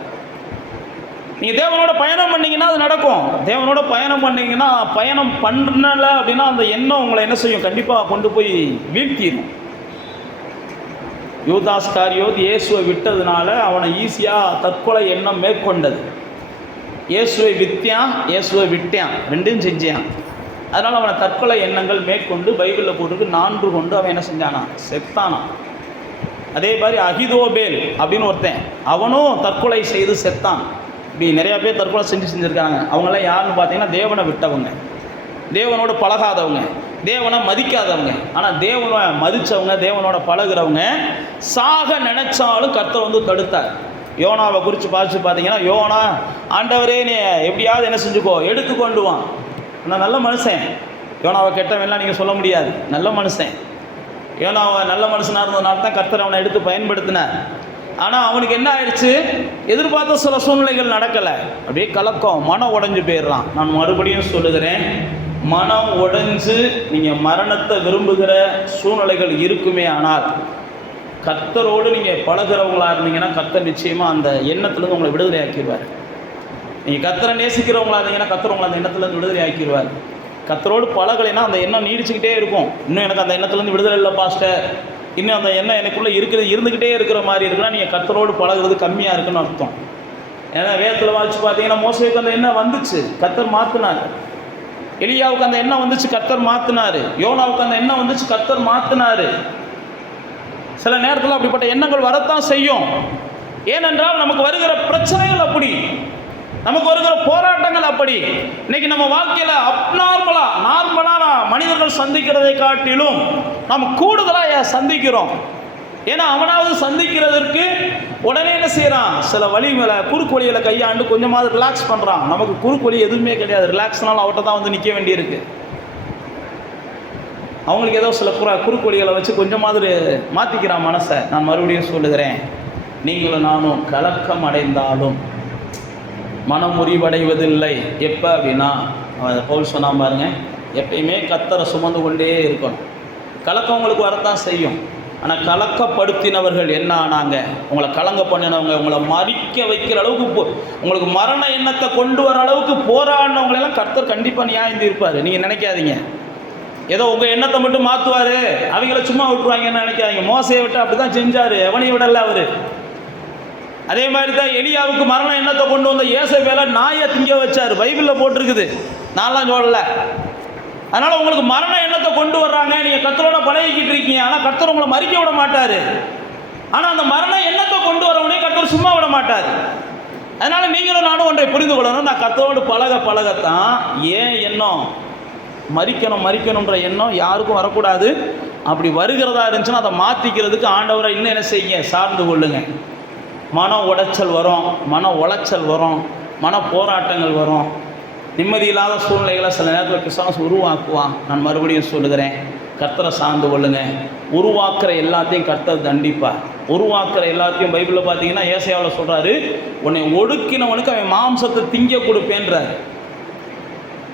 நீங்கள் தேவனோட பயணம் பண்ணிங்கன்னா அது நடக்கும். தேவனோட பயணம் பண்ணிங்கன்னா, பயணம் பண்ணலை அப்படின்னா அந்த எண்ணம் உங்களை என்ன செய்யும்? கண்டிப்பாக கொண்டு போய் வீழ்த்திடும். யூதாஸ் காரியோத் இயேசுவை விட்டதுனால அவனை ஈஸியாக தற்கொலை எண்ணம் மேற்கொண்டது. இயேசுவை விட்டான், ரெண்டும் செஞ்சான். அதனால் அவனை தற்கொலை எண்ணங்கள் மேற்கொண்டு பைபிளில் போட்டுருக்கு 4 கொண்டு அவன் என்ன செஞ்சானா? செத்தானான். அதே மாதிரி அகிதோபேல் அப்படின்னு ஒருத்தன், அவனும் தற்கொலை செய்து செத்தான். இப்படி நிறையா பேர் தற்கொலை செஞ்சுருக்காங்க. அவங்களாம் யாருன்னு பார்த்தீங்கன்னா, தேவனை விட்டவங்க, தேவனோடு பழகாதவங்க, தேவனை மதிக்காதவங்க. ஆனால் தேவனை மதித்தவங்க, தேவனோட பழகிறவங்க சாக நினைச்சாலும் கர்த்தர் தடுத்தார். யோனாவை குறித்து பார்த்தீங்கன்னா, யோனா ஆண்டவரே நீ எப்படியாவது என்ன செஞ்சுக்கோ, எடுத்துக்கொண்டு வான். நான் நல்ல மனுஷன், யோனாவை கெட்டவன்லாம் நீங்கள் சொல்ல முடியாது, நல்ல மனுஷன். யோனாவை நல்ல மனுஷனாக இருந்ததுனால தான் கர்த்தர் அவனை எடுத்து பயன்படுத்தினார். ஆனால் அவனுக்கு என்ன ஆயிடுச்சு? எதிர்பார்த்த சில சூழ்நிலைகள் நடக்கலை, அப்படியே கலக்கம், மனம் உடைஞ்சு போயிடுறான். நான் மறுபடியும் சொல்லுகிறேன், மனம் உடைஞ்சு நீங்கள் மரணத்தை விரும்புகிற சூழ்நிலைகள் இருக்குமே ஆனால் கர்த்தரோடு நீங்கள் பழகிறவங்களா இருந்தீங்கன்னா கர்த்தர் நிச்சயமாக அந்த எண்ணத்துலேருந்து உங்களை விடுதலை ஆக்கிடுவார். நீங்கள் கர்த்தரை நேசிக்கிறவங்களா இருந்தீங்கன்னா கர்த்தர் உங்களை அந்த எண்ணத்துலேருந்து விடுதலை ஆக்கிடுவார். கர்த்தரோடு பழகலைன்னா அந்த எண்ணம் நீடிச்சுக்கிட்டே இருக்கும். இன்னும் எனக்கு அந்த எண்ணத்துலேருந்து விடுதலை இல்லை பாஸ்டர், இன்னும் அந்த எண்ணம் எனக்குள்ளே இருந்துக்கிட்டே இருக்கிற மாதிரி இருக்குன்னா நீங்கள் கர்த்தரோடு பழகிறது கம்மியாக இருக்குன்னு அர்த்தம். ஏன்னா வேதத்தில் வாசிச்சு பார்த்தீங்கன்னா மோசேக்கு அந்த எண்ணம் வந்துச்சு, கர்த்தர் மாற்றினார். எலியாவுக்கு அந்த எண்ணம் வந்துச்சு, கர்த்தர் மாற்றினார். யோனாவுக்கு அந்த எண்ணம் வந்துச்சு, கர்த்தர் மாற்றினார். சில நேரத்தில் அப்படிப்பட்ட எண்ணங்கள் வரத்தான் செய்யும். ஏனென்றால் நமக்கு வருகிற பிரச்சனைகள் அப்படி, நமக்கு வருகிற போராட்டங்கள் அப்படி. இன்னைக்கு நம்ம வாழ்க்கையில் நார்மலான மனிதர்கள் சந்திக்கிறதை காட்டிலும் நாம் கூடுதலாக சந்திக்கிறோம். ஏன்னா அவனாவது சந்திக்கிறதற்கு உடனே என்ன செய்கிறான், சில வழி மேலே குறுக்கு வழிகளை கையாண்டு கொஞ்சமாவது ரிலாக்ஸ் பண்ணுறான். நமக்கு குறுக்கு வழி எதுவுமே கிடையாது. ரிலாக்ஸ்னாலும் அவர்கிட்ட தான் வந்து நிற்க வேண்டியிருக்கு. அவங்களுக்கு ஏதோ சில குறுக்கு வழிகளை வச்சு கொஞ்சமாவது மாற்றிக்கிறான் மனசை. நான் மறுபடியும் சொல்லுகிறேன், நீங்களும் நானும் கலக்கம் அடைந்தாலும் மனம் முறிவடைவதில்லை. எப்போ அப்படின்னா பவுல் சொன்னா பாருங்க, எப்பயுமே கர்த்தரை சுமந்து கொண்டே இருக்கணும். கலக்கம் உங்களுக்கு வரத்தான் செய்யும். ஆனால் கலக்கப்படுத்தினவர்கள் என்ன ஆனாங்க, உங்களை கலங்க பண்ணினவங்க, உங்களை மறிக்க வைக்கிற அளவுக்கு உங்களுக்கு மரண எண்ணத்தை கொண்டு வர அளவுக்கு போராடினவங்களெல்லாம் கர்த்தர் கண்டிப்பாக நியாயம் தீர்ப்பார். நீங்கள் நினைக்காதீங்க ஏதோ உங்கள் எண்ணத்தை மட்டும் மாற்றுவார், அவங்கள சும்மா விட்டுருவாங்கன்னு நினைக்காதீங்க. மோசையை விட்டு அப்படி தான் செஞ்சார், எவனையும் விடலை அவர். அதே மாதிரி தான் எலியாவுக்கு மரண எண்ணத்தை கொண்டு வந்த ஏசபேலை நாயை திங்க வச்சார். பைபிளில் போட்டிருக்குது, நான்லாம் சொல்லலை. அதனால் உங்களுக்கு மரண எண்ணத்தை கொண்டு வர்றாங்க, நீங்கள் கர்த்தரோட பழகிக்கிட்டு இருக்கீங்க. ஆனால் கர்த்தர் உங்களை மறிக்க விட மாட்டார். ஆனால் அந்த மரண எண்ணத்தை கொண்டு வரவனே கர்த்தர் சும்மா விட மாட்டார். அதனால் நீங்களும் நானும் ஒன்றை புரிந்து கொள்ளணும், நான் கர்த்தரோடு பழகத்தான் ஏன் எண்ணம் மறிக்கணுன்ற எண்ணம் யாருக்கும் வரக்கூடாது. அப்படி வருகிறதா இருந்துச்சுன்னா அதை மாற்றிக்கிறதுக்கு ஆண்டவரை இன்னும் என்ன செய்யுங்க, சார்ந்து கொள்ளுங்க. மன உளைச்சல் வரும், மன போராட்டங்கள் வரும், நிம்மதி இல்லாத சூழ்நிலைகளை சில நேரத்தில் பிசாசு உருவாக்குவான். நான் மறுபடியும் சொல்லுகிறேன், கர்த்தரை சார்ந்து கொள்ளுங்க. உருவாக்குற எல்லாத்தையும் கர்த்தர் தண்டிப்பார். உருவாக்குற எல்லாத்தையும் பைபிளில் பார்த்தீங்கன்னா ஏசாயாவில் சொல்கிறாரு, உன்னை ஒடுக்கினவனுக்கு அவன் மாம்சத்தை திங்க கொடுப்பேன்றார்.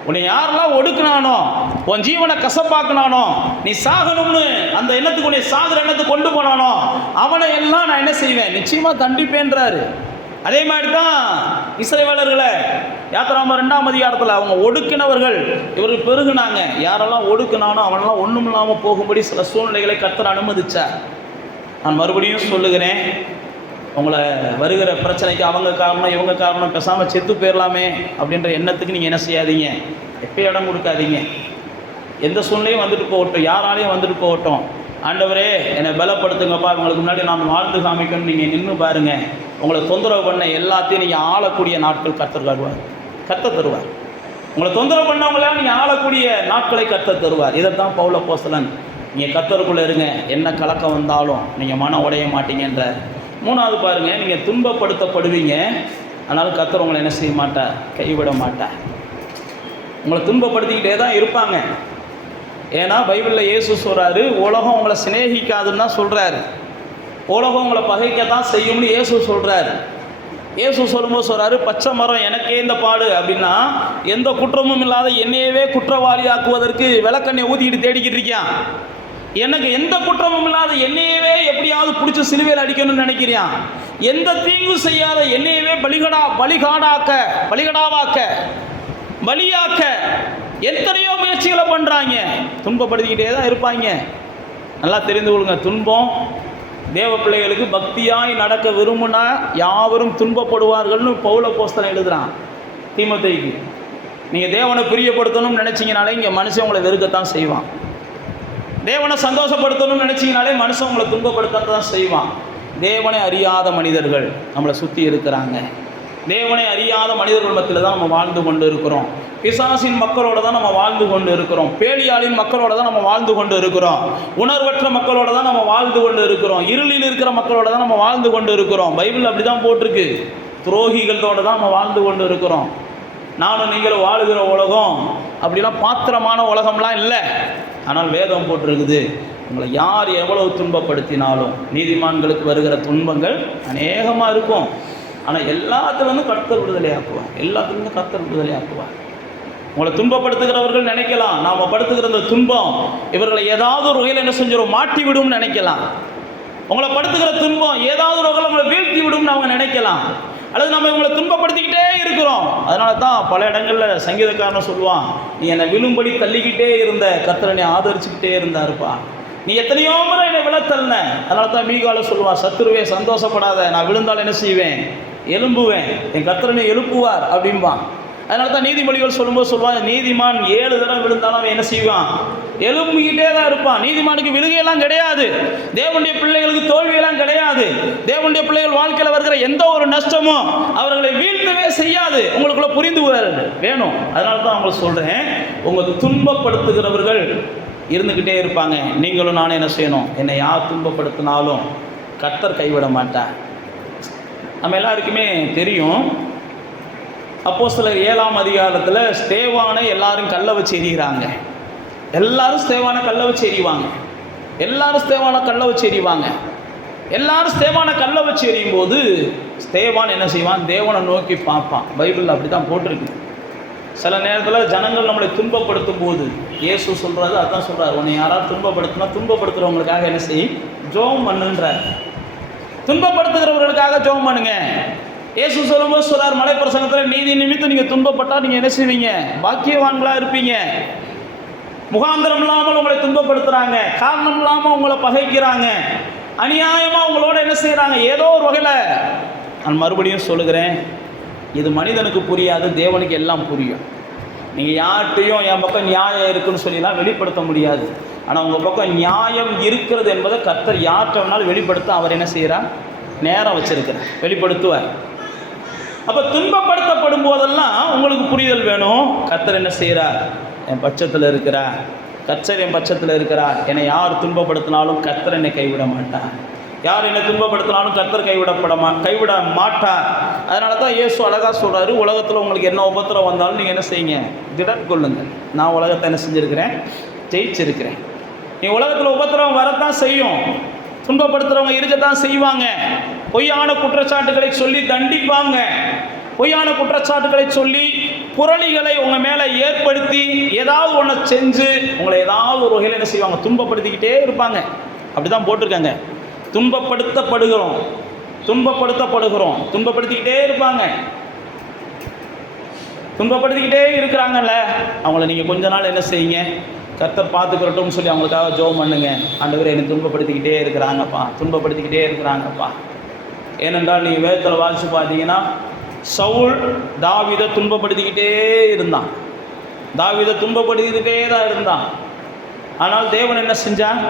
உன்னை யாரெல்லாம் ஒடுக்கினானோ, உன் ஜீவனை கசப்பாக்குனானோ, நீ சாகணும்னு அந்த எண்ணத்துக்கு உன்னை சாகுற எண்ணத்துக்கு கொண்டு போனானோ, அவனை எல்லாம் நான் என்ன செய்வேன், நிச்சயமாக தண்டிப்பேன்றாரு. அதே மாதிரி தான் இஸ்ரவேலர்களை யாத்திராகமம் 2ஆம் அதிகாரத்தில் அவங்க ஒடுக்கினவர்கள் இவர்கள் பெருகுனாங்க. யாரெல்லாம் ஒடுக்கினானோ அவனெல்லாம் ஒன்றும் இல்லாமல் போகும்படி சில சூழ்நிலைகளை கர்த்தர் அனுமதிச்சார். நான் மறுபடியும் சொல்லுகிறேன், உங்களை வருகிற பிரச்சனைக்கு அவங்க காரணம் இவங்க காரணம், பேசாமல் செத்து போயிடலாமே அப்படின்ற எண்ணத்துக்கு நீங்கள் என்ன செய்யாதீங்க, எப்போ இடம் கொடுக்காதீங்க. எந்த சூழ்நிலையும் வந்துட்டு போகட்டும், யாராலையும் வந்துட்டு போகட்டும். ஆண்டவரே என்னை பலப்படுத்துங்கப்பா, உங்களுக்கு முன்னாடி நான் வாழ்ந்து காமிக்கணும்னு நீங்கள் நின்று பாருங்கள். உங்களை தொந்தரவு பண்ண எல்லாத்தையும் நீங்கள் ஆளக்கூடிய நாட்கள் கர்த்தர் தருவார். உங்களை தொந்தரவு பண்ணவங்கள நீங்கள் ஆளக்கூடிய நாட்களை கர்த்தர் தருவார். இதைத்தான் பவுல் அப்போஸ்தலன், நீங்கள் கர்த்தருக்குள்ளே இருங்க, என்ன கலக்கம் வந்தாலும் நீங்கள் மனம் உடைய மாட்டீங்கன்ற. 3வது பாருங்கள், நீங்கள் துன்பப்படுத்தப்படுவீங்க, அதனால் கர்த்தர் உங்களை என்ன செய்ய மாட்டார், கைவிட மாட்டார். உங்களை துன்பப்படுத்திக்கிட்டே தான் இருப்பாங்க. ஏன்னா பைபிளில் இயேசு சொல்கிறாரு, உலகம் உங்களை சிநேகிக்காதுன்னு தான் சொல்கிறாரு. உலகம் உங்களை பகைக்கத்தான் செய்யும்னு இயேசு சொல்கிறாரு. இயேசு சொல்லும்போது சொல்கிறாரு, பச்சை மரம் எனக்கே இந்த பாடு அப்படின்னா, எந்த குற்றமும் இல்லாத என்னையவே குற்றவாளி ஆக்குவதற்கு விளக்கெண்ணெய் ஊற்றிக்கிட்டு தேடிக்கிட்டு இருக்கியான். எனக்கு எந்த குற்றமும் இல்லாத என்னையவே எப்படியாவது பிடிச்சி சிலுவையில் அடிக்கணும்னு நினைக்கிறியான். எந்த தீங்கும் செய்யாத என்னையவே பலியாக்க எத்தனையோ முயற்சிகளை பண்ணுறாங்க. துன்பப்படுத்திக்கிட்டே தான் இருப்பாங்க. நல்லா தெரிந்து கொள்ளுங்க, துன்பம் தேவ பிள்ளைகளுக்கு பக்தியாய் நடக்க விரும்புனா யாவரும் துன்பப்படுவார்கள்னு பவுல் அப்போஸ்தலன் எழுதுகிறான் தீமோத்தேயுக்கு. நீங்கள் தேவனை பிரியப்படுத்தணும்னு நினச்சிங்கனாலே இங்கே மனுஷன் உங்களை வெறுக்கத்தான் செய்வான். தேவனை சந்தோஷப்படுத்தணும்னு நினச்சிங்கனாலே மனுஷன் உங்களை துன்பப்படுத்தத்தான் செய்வான். தேவனை அறியாத மனிதர்கள் நம்மளை சுற்றி இருக்கிறாங்க. தேவனை அறியாத மனிதர்கள் மத்தியில் தான் நம்ம வாழ்ந்து கொண்டு இருக்கிறோம். பிசாசின் மக்களோட தான் நம்ம வாழ்ந்து கொண்டு இருக்கிறோம். பேலியாளின் மக்களோட தான் நம்ம வாழ்ந்து கொண்டு இருக்கிறோம். உணர்வற்ற மக்களோட தான் நம்ம வாழ்ந்து கொண்டு இருக்கிறோம். இருளில் இருக்கிற மக்களோட தான் நம்ம வாழ்ந்து கொண்டு இருக்கிறோம். பைபிள் அப்படி தான் போட்டிருக்கு. துரோகிகளோட தான் நம்ம வாழ்ந்து கொண்டு இருக்கிறோம். நானும் நீங்களும் வாழுகிற உலகம் அப்படிலாம் பாத்திரமான உலகம்லாம் இல்லை. ஆனால் வேதம் போட்டிருக்குது, உங்களை யார் எவ்வளவு துன்பப்படுத்தினாலும் நீதிமான்களுக்கு வருகிற துன்பங்கள் அநேகமாக இருக்கும். ஆனால் எல்லாத்துலேருந்து கர்த்தர் விடுதலை ஆக்குவார். உங்களை துன்பப்படுத்துகிறவர்கள் நினைக்கலாம், நாம் படுத்துகிற இந்த துன்பம் இவர்களை ஏதாவது ஒரு வகையில் என்ன செஞ்சிடும், மாட்டி விடும்னு நினைக்கலாம். உங்களை படுத்துகிற துன்பம் ஏதாவது ஒரு வகையில் உங்களை வீழ்த்தி விடும்னு அவங்க நினைக்கலாம், அல்லது நம்ம இவங்களை துன்பப்படுத்திக்கிட்டே இருக்கிறோம். அதனால தான் பல இடங்களில் சங்கீதக்காரன் சொல்லுவான், நீ என்னை விழும்படி தள்ளிக்கிட்டே இருந்த, கர்த்தர் என்னை ஆதரிச்சுக்கிட்டே இருந்தாருப்பா, நீ எத்தனையோ முறை என்னை விழத்தல்ன. அதனால தான் மீகால சொல்லுவான், சத்துருவே சந்தோஷப்படாத, நான் விழுந்தால் என்ன செய்வேன், எழும்புவேன், என் கர்த்தர் என்னை எழுப்புவார் அப்படின்பான். அதனால தான் நீதிமொழிகள் சொல்லும்போது சொல்லுவாங்க, நீதிமான் 7 தடவை விழுந்தாலும் அவன் என்ன செய்வான், எழும்பிக்கிட்டே தான் இருப்பான். நீதிமானுக்கு விழுகையெல்லாம் கிடையாது, தேவனுடைய பிள்ளைகளுக்கு தோல்வியெல்லாம் கிடையாது. தேவனுடைய பிள்ளைகள் வாழ்க்கையில் வருகிற எந்த ஒரு நஷ்டமும் அவர்களை வீழ்த்தவே செய்யாது. உங்களுக்குள்ள புரிந்து வேணும். அதனால தான் அவங்களுக்கு சொல்கிறேன், உங்கள் துன்பப்படுத்துகிறவர்கள் இருந்துக்கிட்டே இருப்பாங்க. நீங்களும் நானும் என்ன செய்யணும், என்னை யார் துன்பப்படுத்தினாலும் கர்த்தர் கைவிட மாட்டார். நம்ம எல்லாருக்குமே தெரியும், அப்போஸ்தலர் 7ஆம் அதிகாரத்தில் ஸ்தேவானை எல்லாரும் கல்லை வச்சு எறிகிறாங்க. எல்லாரும் ஸ்தேவானை கல்லை வச்சு எறிவாங்க. எல்லாரும் ஸ்தேவானை கல்லை வச்சு எறிவாங்க. எல்லாரும் ஸ்தேவானை கல்லை வச்சு எறியும் போது ஸ்தேவான் என்ன செய்வான், தேவனை நோக்கி பார்ப்பான். பைபிளில் அப்படி தான் போட்டிருக்கு. சில நேரத்தில் ஜனங்கள் நம்மளை துன்பப்படுத்தும் போது இயேசு சொல்கிறது அதான் சொல்கிறார், உன்னை யாராவது துன்பப்படுத்தினா துன்பப்படுத்துகிறவங்களுக்காக என்ன செய்யும், ஜெபம் பண்ணுன்றார். துன்பப்படுத்துகிறவர்களுக்காக ஜெபம் பண்ணுங்க. இயேசு சொல்லும்போது சொல்றார், மலை பிரசங்கத்தில், நீதி நிமித்தம் நீங்கள் துன்பப்பட்டால் நீங்கள் என்ன செய்வீங்க, பாக்கியவான்களாக இருப்பீங்க. முகாந்திரம் இல்லாமல் உங்களை துன்பப்படுத்துகிறாங்க, காரணம் இல்லாமல் உங்களை பகைக்கிறாங்க, அநியாயமாக உங்களோட என்ன செய்கிறாங்க, ஏதோ ஒரு வகையில். நான் மறுபடியும் சொல்லுகிறேன், இது மனிதனுக்கு புரியாது, தேவனுக்கு எல்லாம் புரியும். நீங்கள் யார்கிட்டையும் என் பக்கம் நியாயம் இருக்குன்னு சொல்லிலாம் வெளிப்படுத்த முடியாது. ஆனால் உங்கள் பக்கம் நியாயம் இருக்கிறது என்பதை கர்த்தர் யார்கிட்ட வேணாலும் வெளிப்படுத்த அவர் என்ன செய்கிறார், நேரம் வச்சிருக்கிறார், வெளிப்படுத்துவார். அப்போ துன்பப்படுத்தப்படும் போதெல்லாம் உங்களுக்கு புரிதல் வேணும், கர்த்தர் என்ன செய்கிறார், என் பட்சத்தில் இருக்கிறார், கர்த்தர் என் பட்சத்தில் இருக்கிறார். என்னை யார் துன்பப்படுத்தினாலும் கர்த்தர் என்னை கைவிட மாட்டார். யார் என்னை துன்பப்படுத்தினாலும் கர்த்தர் கைவிட மாட்டார். அதனால தான் இயேசு அழகாக சொல்கிறாரு, உலகத்தில் உங்களுக்கு என்ன உபத்திரம் வந்தாலும் நீங்கள் என்ன செய்யுங்க, திடன் கொள்ளுங்கள், நான் உலகத்தை என்ன செஞ்சுருக்கிறேன், ஜெயிச்சிருக்கிறேன். நீ உலகத்தில் உபத்திரம் வரத்தான் செய்யும், துன்பப்படுத்துகிறவங்க இருக்கத்தான் செய்வாங்க, பொய்யான குற்றச்சாட்டுகளை சொல்லி தண்டிப்பாங்க, பொய்யான குற்றச்சாட்டுகளை சொல்லி புரளிகளை உங்கள் மேலே ஏற்படுத்தி ஏதாவது ஒன்றை செஞ்சு உங்களை ஏதாவது ஒரு வகையில் என்ன செய்வாங்க, துன்பப்படுத்திக்கிட்டே இருப்பாங்க. அப்படி தான் போட்டிருக்காங்க, துன்பப்படுத்தப்படுகிறோம், துன்பப்படுத்திக்கிட்டே இருப்பாங்க. துன்பப்படுத்திக்கிட்டே இருக்கிறாங்கல்ல, அவங்கள நீங்கள் கொஞ்ச நாள் என்ன செய்யுங்க, கர்த்தர் பார்த்துக்கிறட்டும்னு சொல்லி அவங்களுக்காக ஜெபம் பண்ணுங்க. ஆண்டவரே என்னை துன்பப்படுத்திக்கிட்டே இருக்கிறாங்கப்பா. ஏனென்றால் நீங்கள் வேதத்தில் வாசித்து பார்த்தீங்கன்னா, சவுல் தாவீதை துன்பப்படுத்திக்கிட்டே இருந்தான், தான் இருந்தான். ஆனால் தேவன் என்ன செஞ்சான்,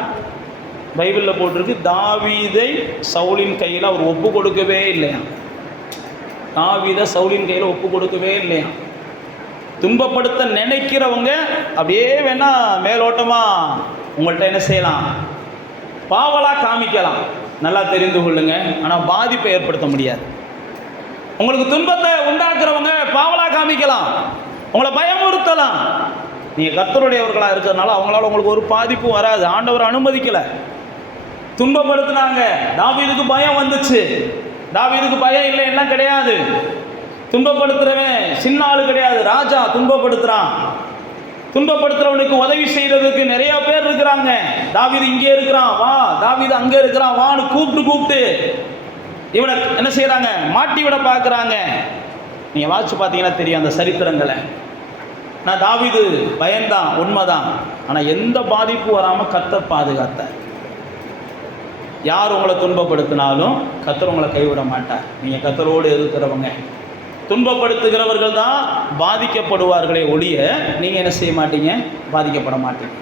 பைபிளில் போட்டிருக்கு, தாவீதை சவுலின் கையில் அவர் ஒப்பு கொடுக்கவே இல்லையா. துன்பப்படுத்த நினைக்கிறவங்க அப்படியே வேணா மேலோட்டமாக உங்கள்கிட்ட என்ன செய்யலாம், பாவலாக காமிக்கலாம், நல்லா தெரிந்து கொள்ளுங்க. ஆனால் பாதிப்பை ஏற்படுத்த முடியாது. உங்களுக்கு துன்பத்தை உண்டாக்குறவங்க பாவலாக காமிக்கலாம், உங்களை பயமுறுத்தலாம். நீங்கள் கர்த்தருடையவர்களாக இருக்கிறதுனால அவங்களால உங்களுக்கு ஒரு பாதிப்பும் வராது. ஆண்டவர் அனுமதிக்கலை. துன்பப்படுத்தினாங்க, தாவீதுக்கு பயம் வந்துச்சு. தாவீதுக்கு பயம் இல்லை எல்லாம் கிடையாது. துன்பப்படுத்துகிறவன் சின்ன ஆள் கிடையாது, ராஜா துன்பப்படுத்துகிறான். துன்பப்படுத்துகிறவனுக்கு உதவி செய்கிறதுக்கு நிறைய பேர் இருக்கிறாங்க. தாவீது இங்கே இருக்கிறான் வா, தாவீது அங்கே இருக்கிறான் வான்னு கூப்பிட்டு இவனை என்ன செய்கிறாங்க, மாட்டி விட பார்க்குறாங்க. நீங்கள் வாசிச்சு பார்த்தீங்கன்னா தெரியும் அந்த சரித்திரங்களை. நான் தாவீது பயந்தான், உண்மைதான். ஆனால் எந்த பாதிப்பும் வராமல் கர்த்தர் பாதுகாத்தார். யார் உங்களை துன்பப்படுத்தினாலும் கர்த்தர் உங்களை கைவிட மாட்டார். நீங்கள் கர்த்தரோடு இருக்கிறவங்க. துன்பப்படுத்துகிறவர்கள் தான் பாதிக்கப்படுவார்களே ஒழிய நீங்கள் என்ன செய்ய மாட்டீங்க, பாதிக்கப்பட மாட்டீங்க.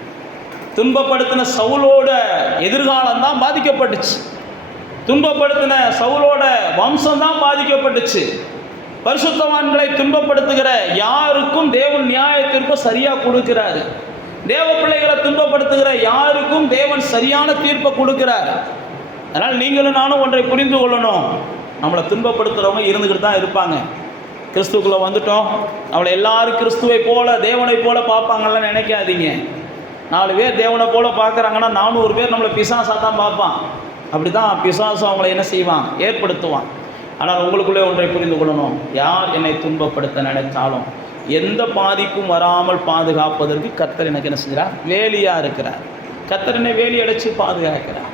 துன்பப்படுத்தின சவுலோட எதிர்காலம் தான் பாதிக்கப்பட்டுச்சு. துன்பப்படுத்தின சவுலோட வம்சம் தான் பாதிக்கப்பட்டுச்சு. பரிசுத்தவான்களை துன்பப்படுத்துகிற யாருக்கும் தேவன் நியாயத்திற்கு சரியாக கொடுக்கிறாரு. தேவ பிள்ளைகளை துன்பப்படுத்துகிற யாருக்கும் தேவன் சரியான தீர்ப்பை கொடுக்கிறார். அதனால் நீங்களும் நானும் ஒன்றை புரிந்து கொள்ளணும், நம்மளை துன்பப்படுத்துகிறவங்க இருந்துக்கிட்டு தான் இருப்பாங்க. கிறிஸ்துக்குள்ளே வந்துட்டோம், அவளை எல்லாரும் கிறிஸ்துவை போல தேவனை போல பார்ப்பாங்கலாம் நினைக்காதீங்க. 4 பேர் தேவனை போல பார்க்குறாங்கன்னா 400 பேர் நம்மளை பிசாசாக தான் பார்ப்பான். அப்படி தான் பிசாசு அவங்கள என்ன செய்வான், ஏற்படுத்துவான். ஆனால் உங்களுக்குள்ளே ஒன்றை புரிந்து கொள்ளணும், யார் என்னை துன்பப்படுத்த நினைத்தாலும் எந்த பாதிப்பும் வராமல் பாதுகாப்பதற்கு கர்த்தர் எனக்கு என்ன செய்கிறார், வேலியாக இருக்கிறார். கர்த்தர் என்னை வேலி அடைச்சி பாதுகாக்கிறார்.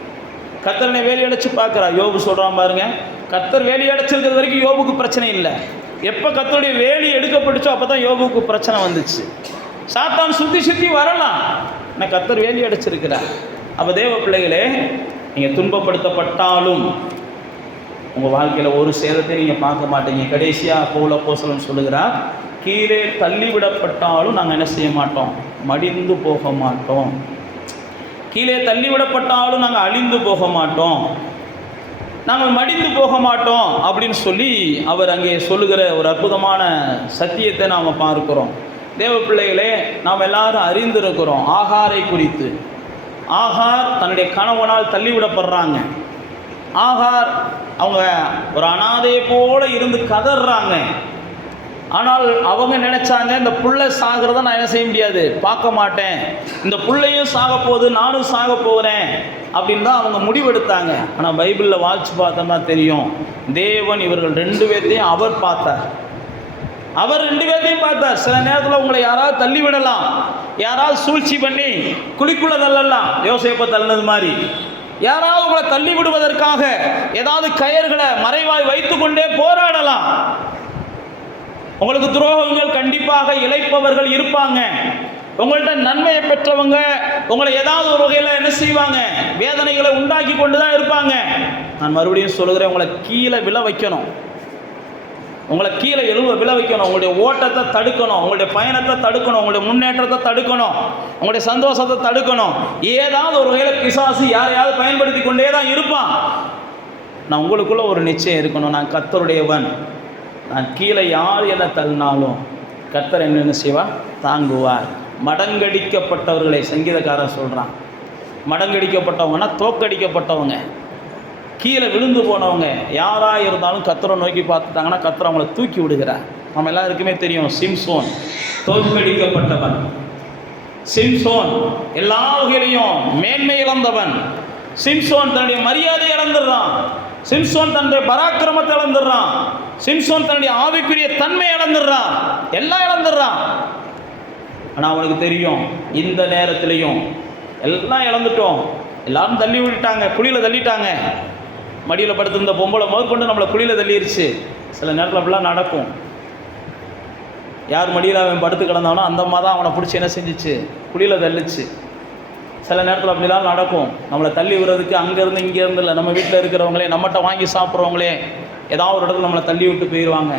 கர்த்தரனை வேலி அடைச்சு பார்க்குறா. யோபு சொல்கிறான் பாருங்க, கர்த்தர் வேலி அடைச்சிருக்கிறது வரைக்கும் யோபுக்கு பிரச்சனை இல்லை. எப்போ கர்த்தருடைய வேலி எடுக்கப்பட்டுச்சோ அப்போ தான் யோபுக்கு பிரச்சனை வந்துச்சு. சாத்தான் சுற்றி சுற்றி வரலாம், நான் கர்த்தர் வேலி அடைச்சிருக்கிறார். அப்போ தேவ பிள்ளைகளே, நீங்கள் துன்பப்படுத்தப்பட்டாலும் உங்கள் வாழ்க்கையில் ஒரு சேதத்தை நீங்கள் பார்க்க மாட்டீங்க. கடைசியாக பவுல் அப்போஸ்தலன் சொல்லுகிறார், கீழே தள்ளிவிடப்பட்டாலும் நாங்கள் என்ன செய்ய மாட்டோம், மடிந்து போக மாட்டோம். கீழே தள்ளிவிடப்பட்டாலும் நாங்கள் அழிந்து போக மாட்டோம், நாங்கள் மடிந்து போக மாட்டோம் அப்படின்னு சொல்லி அவர் அங்கே சொல்லுகிற ஒரு அற்புதமான சத்தியத்தை நாம் பார்க்கிறோம். தேவ பிள்ளைகளே, நாம் எல்லாரும் அறிந்திருக்கிறோம் ஆகாரை குறித்து. ஆகார் தன்னுடைய கணவனால் தள்ளிவிடப்படுறாங்க. ஆகார் அவங்க ஒரு அனாதையை போல இருந்து கதறாங்க. ஆனால் அவங்க நினைச்சாங்க, இந்த புள்ளை சாகிறத நான் என்ன செய்ய முடியாது, பார்க்க மாட்டேன், இந்த புள்ளையும் சாக போகுது, நானும் சாக போகிறேன் அப்படின்னு தான் அவங்க முடிவெடுத்தாங்க. ஆனால் பைபிளில் வாசிச்சு பார்த்தோம்னா தெரியும், தேவன் இவர்கள் 2 பேர்த்தையும் அவர் பார்த்தார். அவர் 2 பேர்த்தையும் பார்த்தார். சில நேரத்தில் உங்களை யாராவது தள்ளி விடலாம், யாராவது சூழ்ச்சி பண்ணி குழிக்குள்ள தள்ளலாம், யோசேப்பை தள்ளினது மாதிரி. யாராவது உங்களை தள்ளி விடுவதற்காக ஏதாவது கயர்களை மறைவாய் வைத்து கொண்டே போராடலாம். உங்களுக்கு துரோகங்கள் கண்டிப்பாக இழைப்பவர்கள் இருப்பாங்க. உங்கள்கிட்ட நன்மையை பெற்றவங்க உங்களை ஏதாவது ஒரு வகையில் என்ன செய்வாங்க, வேதனைகளை உண்டாக்கி கொண்டு தான் இருப்பாங்க. நான் மறுபடியும் சொல்லுகிறேன், உங்களை கீழே விழ வைக்கணும், உங்களை கீழே விழ வைக்கணும், உங்களுடைய ஓட்டத்தை தடுக்கணும், உங்களுடைய பயணத்தை தடுக்கணும், உங்களுடைய முன்னேற்றத்தை தடுக்கணும், உங்களுடைய சந்தோஷத்தை தடுக்கணும். ஏதாவது ஒரு வகையில் பிசாசு யாரையாவது பயன்படுத்தி கொண்டே தான் இருப்பான். நான் உங்களுக்குள்ள ஒரு நிச்சயம் இருக்கணும், நான் கர்த்தருடையவன், நான் கீழே யார் என்ன தள்ளினாலும் கர்த்தர் என்னென்ன செய்வார், தாங்குவார். மடங்கடிக்கப்பட்டவர்களை சங்கீதக்காரன் சொல்கிறான். மடங்கடிக்கப்பட்டவங்கன்னா தோக்கடிக்கப்பட்டவங்க, கீழே விழுந்து போனவங்க யாராக இருந்தாலும் கர்த்தரை நோக்கி பார்த்துட்டாங்கன்னா கர்த்தர் அவங்கள தூக்கி விடுகிறார். நம்ம எல்லாருக்குமே தெரியும், சிம்சோன் தோற்கடிக்கப்பட்டவன். சிம்சோன் எல்லா வகையிலையும் மேன்மை இழந்தவன். சிம்சோன் தன்னுடைய மரியாதை இழந்துடுறான். சிம்சோன் தன்னுடைய பராக்கிரமத்தை இழந்துடுறான். சிம்சோன் தன்னுடைய ஆவிக்குரிய தன்மை இழந்துடுறான், எல்லாம் இழந்துடுறான். ஆனால் அவனுக்கு தெரியும், இந்த நேரத்திலையும் எல்லாம் இழந்துட்டோம், எல்லாரும் தள்ளி விட்டுட்டாங்க, குழியில் தள்ளிட்டாங்க. மடியில் படுத்திருந்த பொம்பளை முதற்கொண்டு நம்மளை குழியில் தள்ளிடுச்சு. சில நேரத்தில் அப்படிலாம் நடக்கும். யார் மடியில் அவன் படுத்து கிடந்தானோ அந்த அம்மா தான் அவனை பிடிச்சி என்ன செஞ்சிச்சு, குழியில் தள்ளிச்சு. சில நேரத்தில் அப்படிலாம் நடக்கும். நம்மளை தள்ளி விடுறதுக்கு அங்கேருந்து இங்கேருந்து இல்லை, நம்ம வீட்டில் இருக்கிறவங்களே, நம்மகிட்ட வாங்கி சாப்பிட்றவங்களே ஏதாவது ஒரு இடத்துல நம்மளை தள்ளி விட்டு போயிடுவாங்க.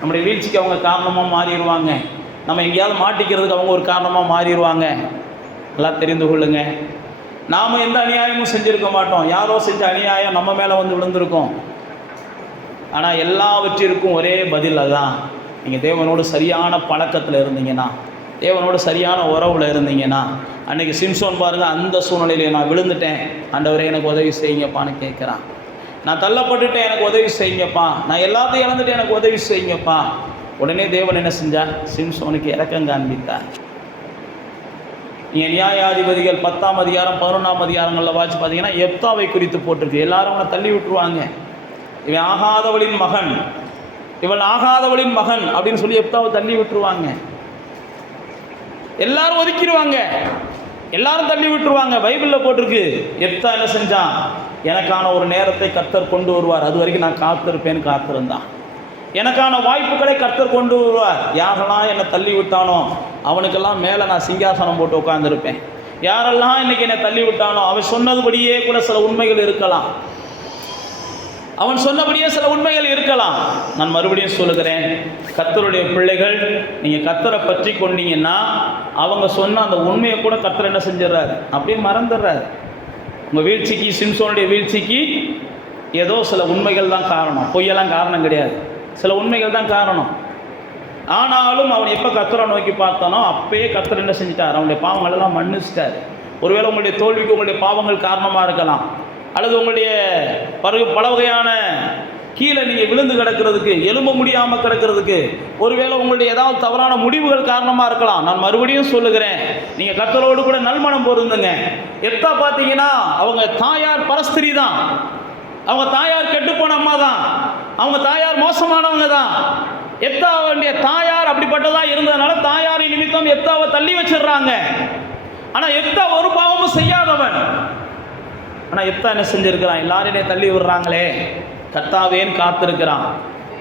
நம்முடைய வீழ்ச்சிக்கு அவங்க காரணமாக மாறிடுவாங்க. நம்ம எங்கேயாவது மாட்டிக்கிறதுக்கு அவங்க ஒரு காரணமாக மாறிடுவாங்க. எல்லாம் தெரிந்து கொள்ளுங்க, நாம் எந்த அநியாயமும் செஞ்சுருக்க மாட்டோம். யாரோ செஞ்ச அநியாயம் நம்ம மேலே வந்து விழுந்திருக்கோம். ஆனால் எல்லாவற்றிற்கும் ஒரே பதில் அதுதான். நீங்கள் தேவனோடு சரியான பழக்கத்தில் இருந்தீங்கன்னா, தேவனோடு சரியான உறவில் இருந்தீங்கன்னா, அன்றைக்கி சிம்சோன் பாருங்கள், அந்த சூழ்நிலையிலே நான் விழுந்துட்டேன், ஆண்டவரே எனக்கு உதவி செய்யுங்கப்பான்னு கேட்குறான். நான் தள்ளப்பட்டுட்டேன், எனக்கு உதவி செய்யுங்கப்பா, நான் எல்லாத்தையும் இழந்துட்டேன், எனக்கு உதவி செய்யுங்கப்பா. உடனே தேவன் என்ன செஞ்சார், சிம்சோனுக்கு இரக்கம் காண்பித்தார். நீங்கள் நியாயாதிபதிகள் 10ஆம் அதிகாரம் 11ஆம் அதிகாரங்களில் வாட்சி பார்த்தீங்கன்னா எப்தாவை குறித்து போட்டிருக்கு. எல்லாரும் அவனை தள்ளி விட்டுருவாங்க. இவன் ஆகாதவளின் மகன், இவள் ஆகாதவளின் மகன் அப்படின்னு சொல்லி எப்தாவை தள்ளி விட்டுருவாங்க. எல்லாரும் ஒதுக்கிடுவாங்க, எல்லாரும் தள்ளி விட்டுருவாங்க. பைபிளில் போட்டிருக்கு, எப்தா என்ன செஞ்சான், எனக்கான ஒரு நேரத்தை கர்த்தர் கொண்டு வருவார், அது வரைக்கும் நான் காத்திருப்பேன்னு காத்திருந்தான். எனக்கான வாய்ப்புகளை கர்த்தர் கொண்டு வருவார். யாரெல்லாம் என்னை தள்ளி விட்டானோ அவனுக்கெல்லாம் மேலே நான் சிங்காசனம் போட்டு உட்காந்துருப்பேன். யாரெல்லாம் இன்றைக்கி என்னை தள்ளி விட்டானோ அவன் சொன்னதுபடியே கூட சில உண்மைகள் இருக்கலாம், அவன் சொன்னபடியே சில உண்மைகள் இருக்கலாம். நான் மறுபடியும் சொல்லுகிறேன், கர்த்தருடைய பிள்ளைகள், நீங்கள் கர்த்தரை பற்றி கொண்டீங்கன்னா அவங்க சொன்ன அந்த உண்மையை கூட கர்த்தர் என்ன செஞ்சிடறாரு, அப்படியே மறந்துடுறாரு. உங்கள் வீழ்ச்சிக்கு, சிம்சோனுடைய வீழ்ச்சிக்கு ஏதோ சில உண்மைகள் தான் காரணம், பொய்யெல்லாம் காரணம் கிடையாது, சில உண்மைகள் தான் காரணம். ஆனாலும் அவன் எப்போ கர்த்தரை நோக்கி பார்த்தானோ அப்பயே கர்த்தர் என்ன செஞ்சிட்டார், அவனுடைய பாவங்கள் எல்லாம் மன்னிச்சிட்டார். ஒருவேளை உங்களுடைய தோல்விக்கு உங்களுடைய பாவங்கள் காரணமாக இருக்கலாம், அல்லது உங்களுடைய பல வகையான கீழே நீங்கள் விழுந்து கிடக்கிறதுக்கு, எலும்ப முடியாமல் கிடக்கிறதுக்கு, ஒருவேளை உங்களுடைய ஏதாவது தவறான முடிவுகள் காரணமாக இருக்கலாம். நான் மறுபடியும் சொல்லுகிறேன், நீங்கள் கர்த்தரோடு கூட நல்மனம் பொருந்துங்க. எப்தா பார்த்தீங்கன்னா அவங்க தாயார் பரஸ்திரி தான், அவங்க தாயார் கெட்டுப்போன அம்மா தான், அவங்க தாயார் மோசமானவங்க தான். எப்தாவுடைய தாயார் அப்படிப்பட்டதாக இருந்ததுனால தாயாரின் நிமித்தம் எப்தாவை தள்ளி வச்சிடுறாங்க. ஆனால் எப்தா ஒரு பாவமும் செய்யாதவன். ஆனால் எப்தா என்ன செஞ்சுருக்கிறான்? எல்லாரையுமே தள்ளி விடுறாங்களே, கர்த்தாவேன்னு காத்திருக்கிறான்.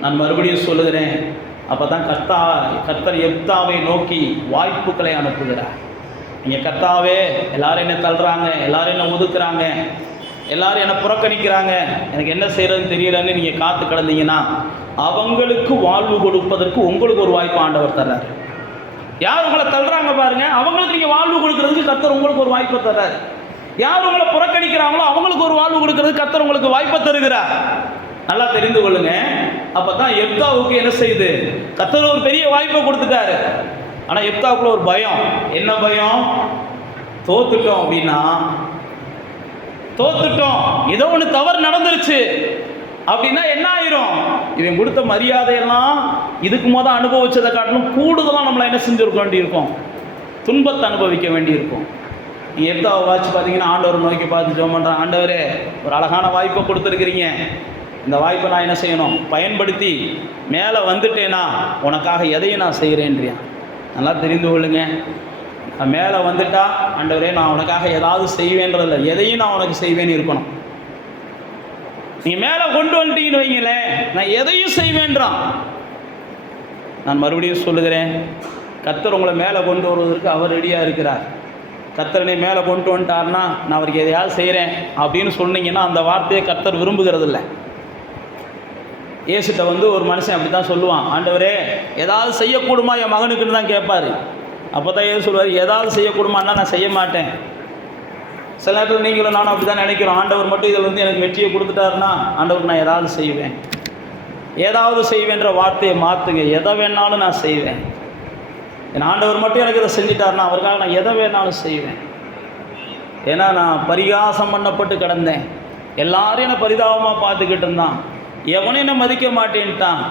நான் மறுபடியும் சொல்லுகிறேன், அப்போ தான் கர்த்தர் எப்தாவை நோக்கி வாய்ப்புகளை அனுப்புகிறார். நீங்கள் கர்த்தாவே, எல்லாரும் என்ன தள்ளுறாங்க, எல்லாரும் என்ன ஒதுக்குறாங்க, எல்லாரும் என்னை புறக்கணிக்கிறாங்க, எனக்கு என்ன செய்கிறதுன்னு தெரியலன்னு நீங்கள் காத்து கிடந்தீங்கன்னா அவங்களுக்கு வாழ்வு கொடுப்பதற்கு உங்களுக்கு ஒரு வாய்ப்பு ஆண்டவர் தர்றாரு. யார் உங்களை தள்ளுறாங்க பாருங்க, அவங்களுக்கு நீங்கள் வாழ்வு கொடுக்கறதுக்கு கர்த்தர் உங்களுக்கு ஒரு வாய்ப்பை தர்றாரு. யார் உங்களை புறக்கணிக்கிறாங்களோ அவங்களுக்கு ஒரு வாழ்வு கொடுக்கறதுக்கு கர்த்தர் உங்களுக்கு வாய்ப்பை தருகிறார். நல்லா தெரிந்து கொள்ளுங்க. அப்போ தான் எப்தாவுக்கு என்ன செய்யுது? கர்த்தர் ஒரு பெரிய வாய்ப்பை கொடுத்துட்டாரு. ஆனால் எப்தாவுக்குள்ள ஒரு பயம். என்ன பயம்? தோத்துட்டோம் அப்படின்னா, தோத்துட்டோம், ஏதோ ஒன்று தவறு நடந்துருச்சு அப்படின்னா என்ன ஆயிரும்? இவன் கொடுத்த மரியாதையெல்லாம் இதுக்கு முதல் அனுபவிச்சதை காட்டிலும் கூடுதலாக நம்மளை என்ன செஞ்சுருக்க வேண்டியிருக்கும்? துன்பத்தை அனுபவிக்க வேண்டியிருக்கும். நீ எப்தாவை வாட்சி பார்த்தீங்கன்னா ஆண்டவர் நோக்கி பார்த்து ஜெபம் பண்ணுறான், ஆண்டவரே ஒரு அழகான வாய்ப்பை கொடுத்துருக்கிறீங்க, இந்த வாய்ப்பை நான் என்ன செய்யணும்? பயன்படுத்தி மேலே வந்துட்டேனா உனக்காக எதையும் நான் செய்கிறேன்றியா. நல்லா தெரிந்து கொள்ளுங்க. நான் மேலே வந்துட்டா ஆண்டவரே நான் உனக்காக ஏதாவது செய்வேன்றதில்லை, எதையும் நான் உனக்கு செய்வேன்னு இருக்கணும். நீங்கள் மேலே கொண்டு வந்துட்டீங்கன்னு வைங்களேன், நான் எதையும் செய்வேன்றான். நான் மறுபடியும் சொல்லுகிறேன், கர்த்தர் உங்களை மேலே கொண்டு வருவதற்கு அவர் ரெடியாக இருக்கிறார். கர்த்தரனை மேலே கொண்டு வந்துட்டார்னா நான் அவருக்கு எதையாவது செய்கிறேன் அப்படின்னு சொன்னீங்கன்னா அந்த வார்த்தையை கர்த்தர் விரும்புகிறது இல்லை. இயேசுட்ட ஒரு மனுஷன் அப்படி தான் சொல்லுவான், ஆண்டவரே ஏதாவது செய்யக்கூடுமா என் மகனுக்குன்னு தான் கேட்பார். அப்போ தான் ஏதோ சொல்லுவார், ஏதாவது செய்யக்கூடுமான்னா நான் செய்ய மாட்டேன். சில நேரத்தில் நீங்களும் நானும் அப்படி தான் நினைக்கிறோம், ஆண்டவர் மட்டும் இதில் எனக்கு வெற்றியை கொடுத்துட்டாருன்னா ஆண்டவர் நான் ஏதாவது செய்வேன். ஏதாவது செய்வேன்ற வார்த்தையை மாற்றுங்க. எதை வேணாலும் நான் செய்வேன். என் ஆண்டவர் மட்டும் எனக்கு இதை செஞ்சிட்டாருன்னா அவருக்காக நான் எதை வேணாலும் செய்வேன். ஏன்னா நான் பரிகாசம் பண்ணப்பட்டு கிடந்தேன், எல்லாரும் என்னை பரிதாபமாக பார்த்துக்கிட்டு இருந்தான், எவனையும் என்ன மதிக்க மாட்டேன்ட்டான்.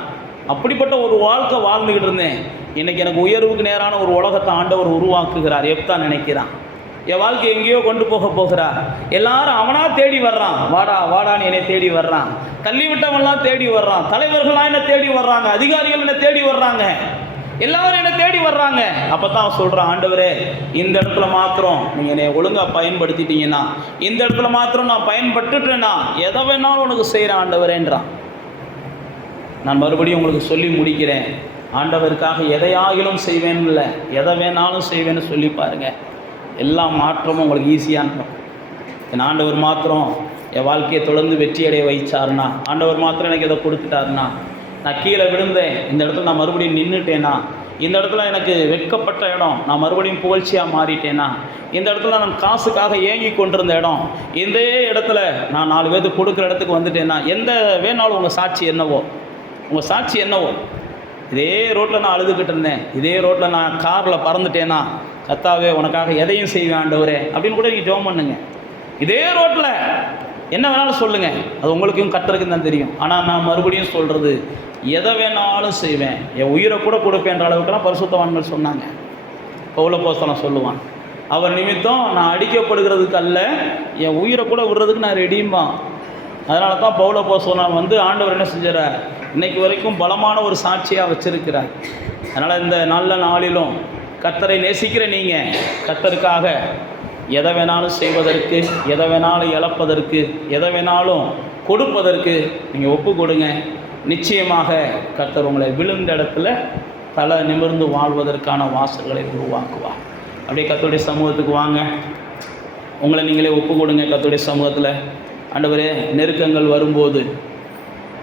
அப்படிப்பட்ட ஒரு வாழ்க்கை வாழ்ந்துக்கிட்டு இருந்தேன். இன்றைக்கி எனக்கு உயர்வுக்கு நேரான ஒரு உலகத்தை ஆண்டவர் உருவாக்குகிறார். எப்தா நினைக்கிறான், என் வாழ்க்கை எங்கேயோ கொண்டு போகிறார். எல்லாரும் அவனா தேடி வர்றான், வாடா வாடான்னு என்னை தேடி வர்றான். தள்ளி விட்டவன்லாம் தேடி வர்றான், தலைவர்கள்லாம் என்ன தேடி வர்றாங்க, அதிகாரிகள் என்ன தேடி வர்றாங்க, எல்லாரும் என்ன தேடி வர்றாங்க. அப்போ தான் சொல்கிறான், ஆண்டவரே இந்த இடத்துல மாத்திரம் நீங்கள் என்னை ஒழுங்காக பயன்படுத்திட்டீங்கன்னா, இந்த இடத்துல மாத்திரம் நான் பயன்பட்டுட்டேன்னா எதை வேணாலும் உனக்கு செய்கிறேன் ஆண்டவரேன்றான். நான் மறுபடியும் உங்களுக்கு சொல்லி முடிக்கிறேன், ஆண்டவருக்காக எதையாகிலும் செய்வேன்னு இல்லை, எதை வேணாலும் செய்வேன்னு சொல்லி பாருங்கள். எல்லா மாற்றமும் உங்களுக்கு ஈஸியாக இருக்கும். என் ஆண்டவர் மாத்திரம் என் வாழ்க்கையை தொடர்ந்து வெற்றியடைய வைச்சாருன்னா, ஆண்டவர் மாத்திரம் எனக்கு எதை கொடுத்துட்டாருன்னா, நான் கீழே விழுந்தேன், இந்த இடத்துல நான் மறுபடியும் நின்றுட்டேனா, இந்த இடத்துல எனக்கு வெட்கப்பட்ட இடம் நான் மறுபடியும் புகழ்ச்சியாக மாறிட்டேனா, இந்த இடத்துல நான் காசுக்காக ஏங்கி கொண்டிருந்த இடம், இதே இடத்துல நான் 4 பேருக்கு கொடுக்குற இடத்துக்கு வந்துட்டேன்னா, எந்த வேணாலும் உங்கள் சாட்சி என்னவோ, உங்கள் சாட்சி என்னவோ. இதே ரோட்டில் நான் அழுதுகிட்டு இருந்தேன், இதே ரோட்டில் நான் காரில் பறந்துட்டேன்னா, கர்த்தாவே உனக்காக எதையும் செய்வேன் ஆண்டவரே அப்படின்னு கூட நீங்கள் ஜெபம் பண்ணுங்க. இதே ரோட்டில் என்ன வேணாலும் சொல்லுங்கள், அது உங்களுக்கும் கர்த்தருக்கும் தான் தெரியும். ஆனால் நான் மறுபடியும் சொல்கிறது, எதை வேணாலும் செய்வேன், என் உயிரை கூட கொடுப்பேன்ற அளவுக்குலாம் பரிசுத்தவான்கள் சொன்னாங்க. பவுல் அப்போஸ்தலன் சொல்லுவான், அவர் நிமித்தம் நான் அடிக்கப்படுகிறதுக்கு அல்ல, என் உயிரை கூட விடுறதுக்கு நான் ரெடியுமா. அதனால தான் பவுல் அப்போஸ்தலன் ஆண்டவர் என்ன செஞ்சார், இன்னைக்கு வரைக்கும் பலமான ஒரு சாட்சியாக வச்சிருக்கிறார். அதனால் இந்த நல்ல நாளிலும் கர்த்தரை நேசிக்கிற நீங்கள் கர்த்தருக்காக எதை வேணாலும் செய்வதற்கு, எதை வேணாலும் இழப்பதற்கு, எதை வேணாலும் கொடுப்பதற்கு நீங்கள் ஒப்பு கொடுங்க. நிச்சயமாக கர்த்தர் உங்களை விழுந்த இடத்துல தலை நிமிர்ந்து வாழ்வதற்கான வாசல்களை உருவாக்குவார். அப்படியே கர்த்தருடைய சமூகத்துக்கு வாங்க, உங்களை நீங்களே ஒப்பு கொடுங்க கர்த்தருடைய சமூகத்தில். ஆண்டவரே நெருக்கங்கள் வரும்போது,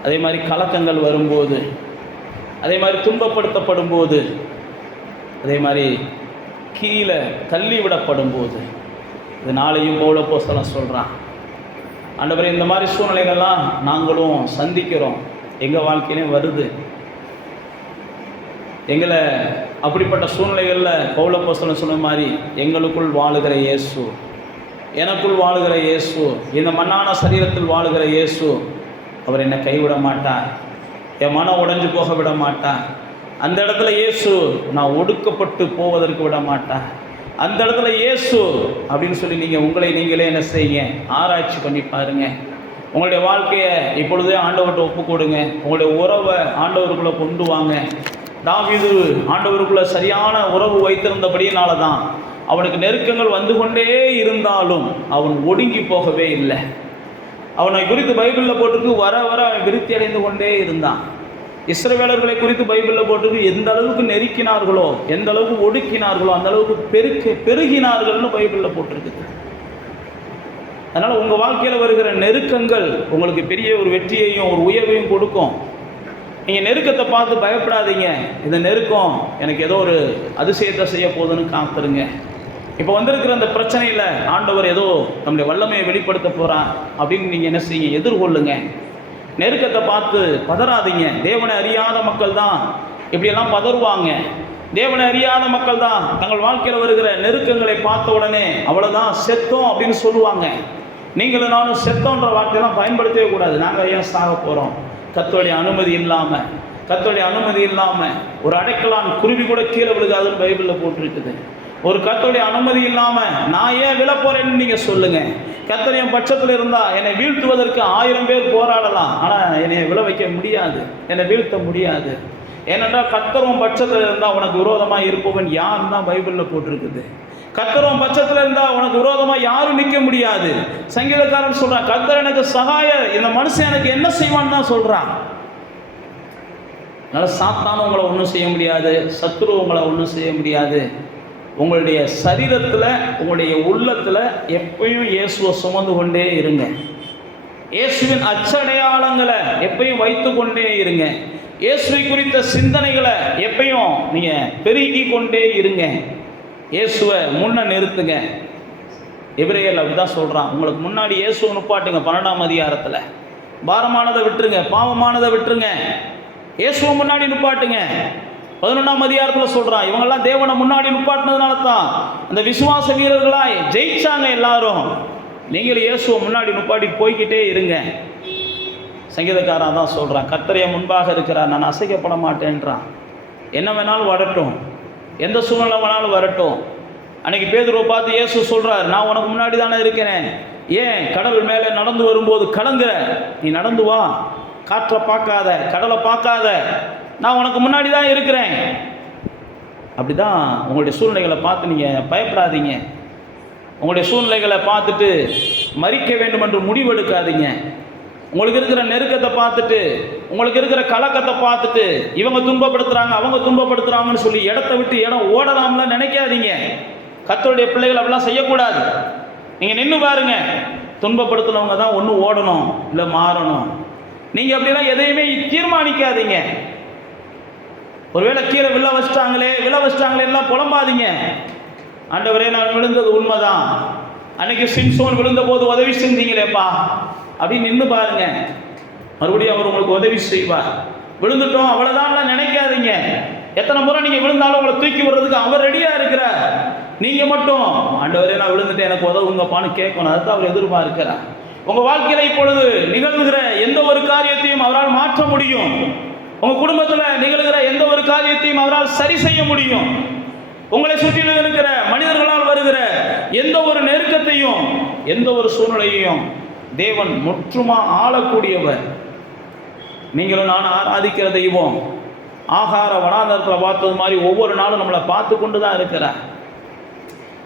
அதே மாதிரி கலக்கங்கள் வரும்போது, அதே மாதிரி துன்பப்படுத்தப்படும் போது, அதே மாதிரி கீழே தள்ளிவிடப்படும் போது, இதனாலேயும் பவுல் அப்போஸ்தலன் சொல்கிறான், ஆண்டவரே இந்த மாதிரி சூழ்நிலைகள்லாம் நாங்களும் சந்திக்கிறோம், எங்கள் வாழ்க்கையிலையும் வருது. எங்களை அப்படிப்பட்ட சூழ்நிலைகளில் பவுல் அப்போஸ்தலன் சொன்ன மாதிரி எங்களுக்குள் வாழுகிற இயேசு, எனக்குள் வாழுகிற இயேசு, இந்த மண்ணான சரீரத்தில் வாழுகிற இயேசு, அவர் என்னை கைவிட மாட்டார், என் மனம் உடைஞ்சு போக விட மாட்டார். அந்த இடத்துல இயேசு நான் ஒடுக்கப்பட்டு போவதற்கு விட மாட்டார். அந்த இடத்துல இயேசு அப்படின்னு சொல்லி நீங்கள் உங்களை நீங்களே என்ன செய்யுங்க, ஆராய்ச்சி பண்ணி பாருங்கள். உங்களுடைய வாழ்க்கையை இப்பொழுதே ஆண்டவர்கிட்ட ஒப்பு கொடுங்க. உங்களுடைய உறவை ஆண்டவருக்குள்ளே கொண்டு வாங்க. தாவீது ஆண்டவருக்குள்ளே சரியான உறவு வைத்திருந்தபடியினால தான் அவனுக்கு நெருக்கங்கள் வந்து கொண்டே இருந்தாலும் அவன் ஒடுங்கி போகவே இல்லை. அவனை குறித்து பைபிளில் போட்டிருக்கு, வர வர அவன் விருத்தி அடைந்து கொண்டே இருந்தான். இஸ்ரவேலர்களை குறித்து பைபிளில் போட்டிருக்கு, எந்த அளவுக்கு நெருக்கினார்களோ, எந்த அளவுக்கு ஒடுக்கினார்களோ அந்த அளவுக்கு பெருகினார்கள்னு பைபிளில் போட்டிருக்குது. அதனால் உங்கள் வாழ்க்கையில் வருகிற நெருக்கங்கள் உங்களுக்கு பெரிய ஒரு வெற்றியையும் ஒரு உயர்வையும் கொடுக்கும். நீங்கள் நெருக்கத்தை பார்த்து பயப்படாதீங்க. இந்த நெருக்கம் எனக்கு ஏதோ ஒரு அதிசயத்தை செய்ய போகுதுன்னு காத்துருங்க. இப்போ வந்திருக்கிற அந்த பிரச்சனையில் ஆண்டவர் ஏதோ நம்முடைய வல்லமையை வெளிப்படுத்த போகிறான் அப்படின்னு நீங்கள் என்ன செய்யுங்க, எதிர்கொள்ளுங்க. நெருக்கத்தை பார்த்து பதறாதீங்க. தேவனை அறியாத மக்கள் தான் இப்படியெல்லாம் பதறுவாங்க. தேவனை அறியாத மக்கள் தான் தங்கள் வாழ்க்கையில் வருகிற நெருக்கங்களை பார்த்த உடனே அவ்வளோதான் செத்தோம் அப்படின்னு சொல்லுவாங்க. நீங்களும் நானும் செத்தோன்ற வார்த்தையெல்லாம் பயன்படுத்தவே கூடாது. நாங்கள் ஏன் சாக போகிறோம்? கர்த்தருடைய அனுமதி இல்லாமல் ஒரு அடைக்கலான் குருவி கூட கீழே விழுகாதுன்னு பைபிளில் போட்டிருக்குது. ஒரு கர்த்தருடைய அனுமதி இல்லாமல் நான் ஏன் விழப்போறேன்னு நீங்கள் சொல்லுங்கள். கர்த்தர் என் பட்சத்தில் இருந்தால் என்னை வீழ்த்துவதற்கு 1000 பேர் போராடலாம், ஆனால் என்னை விழ வைக்க முடியாது, என்னை வீழ்த்த முடியாது. ஏனென்றால் கர்த்தரும் பட்சத்தில் இருந்தால் உனக்கு விரோதமாக இருப்பவன் யாருன்னு தான் பைபிளில் போட்டிருக்குது. கர்த்தரும் பட்சத்தில் இருந்தால் உனக்கு விரோதமாக யாரும் நிற்க முடியாது. சங்கீதக்காரன் சொல்கிறான், கர்த்தர் எனக்கு சகாய, இந்த மனுஷன் எனக்கு என்ன செய்வான்னு தான் சொல்கிறான். அதனால் சாத்தானும் உங்களை ஒன்றும் செய்ய முடியாது, சத்துரு உங்களை ஒன்றும் செய்ய முடியாது. உங்களுடைய சரீரத்தில், உங்களுடைய உள்ளத்தில் எப்பயும் இயேசுவை சுமந்து கொண்டே இருங்க. இயேசுவின் அச்சடையாளங்களை எப்பயும் வைத்து கொண்டே இருங்க. இயேசுவை குறித்த சிந்தனைகளை எப்பயும் நீங்கள் பெருகி கொண்டே இருங்க. இயேசுவை முன்ன நிறுத்துங்க. எபிரேயர் அப்படிதான் சொல்கிறான். உங்களுக்கு முன்னாடி இயேசுவை நிப்பாட்டுங்க. 12ஆம் அதிகாரத்தில் பாரமானதை விட்டுருங்க, பாவமானதை விட்டுருங்க, இயேசுவை முன்னாடி நிப்பாட்டுங்க. 11ஆம் அதிகாரத்தில் சொல்கிறான், இவங்கெல்லாம் தேவனை முன்னாடி நிப்பாட்டினதுனால தான் அந்த விசுவாச வீரர்களாய் ஜெயிச்சாங்க எல்லாரும். நீங்களும் இயேசுவை முன்னாடி நிப்பாட்டி போய்கிட்டே இருங்க. சங்கீதக்காரன் தான் சொல்கிறான், கர்த்தரைய முன்பாக இருக்கிறார், நான் அசைக்கப்பட மாட்டேன்றான். என்ன வேணாலும் வரட்டும், எந்த சூழ்நிலை வேணாலும் வரட்டும். அன்னைக்கு பேதுருவை பார்த்து இயேசு சொல்கிறார், நான் உனக்கு முன்னாடி தானே இருக்கிறேன், ஏன் கடல் மேலே நடந்து வரும்போது கலங்குற? நீ நடந்து வா, காற்றை பார்க்காத, கடலை பார்க்காத, நான் உனக்கு முன்னாடி தான் இருக்கிறேன். அப்படி தான் உங்களுடைய சூழ்நிலைகளை பார்த்து நீங்கள் பயப்படாதீங்க. உங்களுடைய சூழ்நிலைகளை பார்த்துட்டு மறிக்க வேண்டும் என்று முடிவெடுக்காதீங்க. உங்களுக்கு இருக்கிற நெருக்கத்தை பார்த்துட்டு, உங்களுக்கு இருக்கிற கலக்கத்தை பார்த்துட்டு, இவங்க துன்பப்படுத்துகிறாங்க அவங்க துன்பப்படுத்துகிறாங்கன்னு சொல்லி இடத்த விட்டு இடம் ஓடலாம்லாம் நினைக்காதீங்க. கர்த்தருடைய பிள்ளைகள் அப்படிலாம் செய்யக்கூடாது. நீங்கள் நின்று பாருங்க, துன்பப்படுத்தினவங்க தான் ஒன்று ஓடணும் இல்லை மாறணும். நீங்கள் அப்படிலாம் எதையுமே தீர்மானிக்காதீங்க. ஒருவேளை கீழே விழ வச்சிட்டாங்களே எல்லாம் புலம்பாதீங்க. ஆண்டவரே, நான் விழுந்தது உண்மைதான், அன்னைக்கு சிம்சோன் விழுந்த போது உதவி செஞ்சீங்களேப்பா அப்படின்னு நின்று பாருங்க. மறுபடியும் அவர் உங்களுக்கு உதவி செய்வார். விழுந்துட்டோம் அவ்வளோதான் நினைக்காதீங்க. எத்தனை முறை நீங்கள் விழுந்தாலும் உங்களை தூக்கி விடுறதுக்கு அவர் ரெடியாக இருக்கிறார். நீங்கள் மட்டும் ஆண்டவரே நான் விழுந்துட்டேன் எனக்கு உதவுங்கப்பான்னு கேட்கணும். அதுதான் அவர் எதிர்பார்க்கிறார். உங்கள் வாழ்க்கையில் இப்பொழுது நிகழ்கிற எந்த ஒரு காரியத்தையும் அவரால் மாற்ற முடியும். உங்கள் குடும்பத்தில் நிகழ்கிற எந்த ஒரு காரியத்தையும் அவரால் சரி செய்ய முடியும். உங்களை சுற்றிலும் இருக்கிற மனிதர்களால் வருகிற எந்த ஒரு நெருக்கத்தையும், எந்த ஒரு சூழ்நிலையையும் தேவன் முற்றுமாக ஆளக்கூடியவர். நீங்களும் நான் ஆராதிக்கிற தெய்வம் ஆகார வனாந்தரத்தில் பார்த்தது மாதிரி ஒவ்வொரு நாளும் நம்மளை பார்த்து கொண்டு தான் இருக்கிறார்.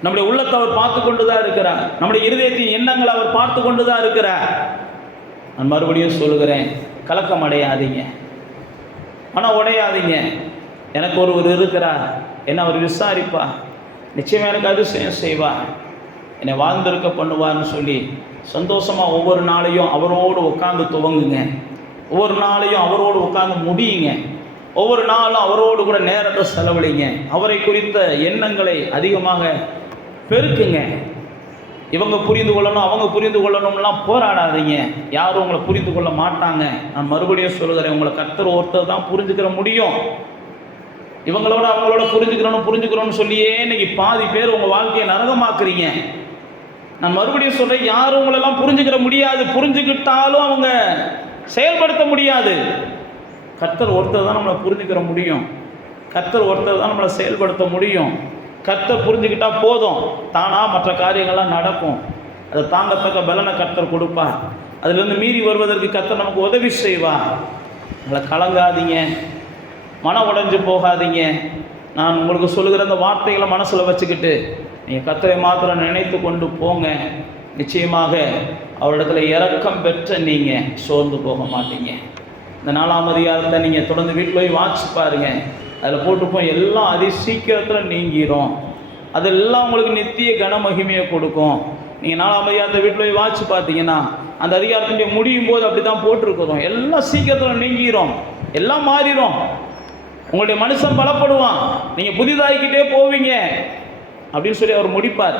நம்முடைய உள்ளத்தை அவர் பார்த்து கொண்டு தான் இருக்கிறார். நம்முடைய இருதயத்தின் எண்ணங்களை அவர் பார்த்து கொண்டு தான் இருக்கிறார். நான் மறுபடியும் சொல்லுகிறேன், கலக்கம் அடையாதீங்க, ஆனால் உடையாதீங்க. எனக்கு ஒருவர் இருக்கிறார், என்னை அவர் விசாரிப்பா, நிச்சயமாக எனக்கு அதிசயம் செய்வார், என்னை வாழ்ந்திருக்க பண்ணுவார்னு சொல்லி சந்தோஷமாக ஒவ்வொரு நாளையும் அவரோடு உட்காந்து துவங்குங்க. ஒவ்வொரு நாளையும் அவரோடு உட்காந்து முடியுங்க. ஒவ்வொரு நாளும் அவரோடு கூட நேரத்தை செலவழிங்க. அவரை குறித்த எண்ணங்களை அதிகமாக பெருக்குங்க. இவங்க புரிந்து கொள்ளணும் அவங்க புரிந்து கொள்ளணும்லாம் போராடாதீங்க. யாரும் உங்களை புரிந்து கொள்ள மாட்டாங்க. நான் மறுபடியும் சொல்லுகிறேன், உங்களை கர்த்தர் ஒருத்தர் தான் புரிஞ்சுக்கிற முடியும். இவங்களோட அவங்களோட புரிஞ்சுக்கிறோன்னு சொல்லியே இன்னைக்கு பாதி பேர் உங்கள் வாழ்க்கையை நரகமாக்குறீங்க. நான் மறுபடியும் சொல்கிறேன், யாரும் உங்களெல்லாம் புரிஞ்சுக்கிற முடியாது. புரிஞ்சுக்கிட்டாலும் அவங்க செயல்படுத்த முடியாது. கர்த்தர் ஒருத்தர் தான் நம்மளை புரிஞ்சுக்கிற முடியும். கர்த்தர் ஒருத்தர் தான் நம்மளை செயல்படுத்த முடியும். கர்த்தர் புரிஞ்சுக்கிட்டா போதும், தானாக மற்ற காரியங்கள்லாம் நடக்கும். அதை தாங்கத்தக்க பலனை கர்த்தர் கொடுப்பார். அதிலிருந்து மீறி வருவதற்கு கர்த்தர் நமக்கு உதவி செய்வார். அதை கலங்காதீங்க, மனம் உடைஞ்சு போகாதீங்க. நான் உங்களுக்கு சொல்லுகிற அந்த வார்த்தைகளை மனசில் வச்சுக்கிட்டு நீங்கள் கர்த்தரை மாத்திரம் நினைத்து கொண்டு போங்க. நிச்சயமாக அவரிடத்துல இரக்கம் பெற்ற நீங்கள் சோர்ந்து போக மாட்டீங்க. இந்த 4ஆம் அதிகாரத்தை நீங்கள் தொடர்ந்து வீட்டில் போய் வாட்சி பாருங்க. அதில் போட்டுப்போம் எல்லாம் அதி சீக்கிரத்தில் நீங்கிரும். அதெல்லாம் உங்களுக்கு நித்திய கன மகிமையை கொடுக்கும். நீங்கள் 4ஆம் அதிகாரத்தை வீட்டில் போய் வாட்சி பார்த்தீங்கன்னா அந்த அதிகாரத்தினுடைய முடியும் போது அப்படி தான் போட்டிருக்கிறோம். எல்லாம் சீக்கிரத்தில் நீங்கிரும், எல்லாம் மாறிடும். உங்களுடைய மனுஷன் பலப்படுவான், நீங்கள் புதிதாகிக்கிட்டே போவீங்க அப்படின்னு சொல்லி அவர் முடிப்பார்.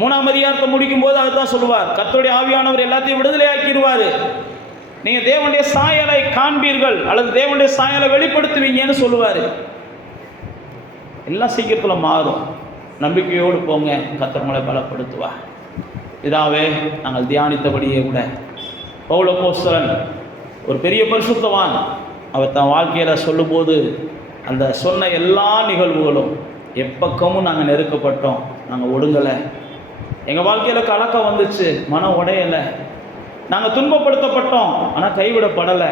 3ஆம் அதிகாரத்தை முடிக்கும் போது அதுதான் சொல்லுவார், கர்த்தருடைய ஆவியானவர் எல்லாத்தையும் விடுதலை ஆக்கிடுவார். நீங்கள் தேவனுடைய சாயலை காண்பீர்கள் அல்லது தேவனுடைய சாயலை வெளிப்படுத்துவீங்கன்னு சொல்லுவார். எல்லாம் சீக்கிரத்தில் மாறும். நம்பிக்கையோடு போங்க, கர்த்தர் உங்களை பலப்படுத்துவார். இதாவே நாங்கள் தியானித்தபடியே கூட பவுல் அப்போஸ்தலன் ஒரு பெரிய பரிசுத்தவான். அவர் தன் வாழ்க்கையில் சொல்லும்போது அந்த சொன்ன எல்லா நிகழ்வுகளும் எப்பக்கமும் நாங்கள் நெருக்கப்பட்டோம், நாங்கள் ஒடுங்கலை, எங்கள் வாழ்க்கையில் கலக்கம் வந்துச்சு, மனம் உடையலை, நாங்கள் துன்பப்படுத்தப்பட்டோம் ஆனால் கைவிடப்படலை,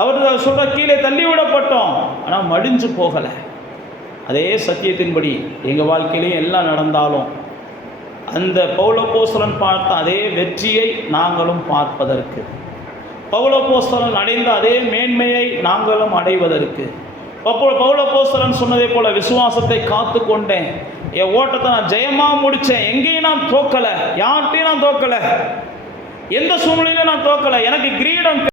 அவர் சொல்கிற கீழே தள்ளிவிடப்பட்டோம் ஆனால் மடிஞ்சு போகலை. அதே சத்தியத்தின்படி எங்கள் வாழ்க்கையிலையும் எல்லாம் நடந்தாலும் அந்த பவுல் அப்போஸ்தலன் பார்த்த அதே வெற்றியை நாங்களும் பார்ப்பதற்கு, பவுல் அப்போஸ்தலன் அடைந்த அதே மேன்மையை நாங்களும் அடைவதற்கு, பவுல் அப்போஸ்தலன் சொன்னதை போல விசுவாசத்தை காத்து கொண்டேன், என் ஓட்டத்தை நான் ஜெயமாக முடித்தேன், எங்கேயும் நான் தோக்கலை, யார்கிட்டையும் நான் தோக்கலை, எந்த சூழ்நிலையிலும் நான் தோக்கலை, எனக்கு கிரீடம்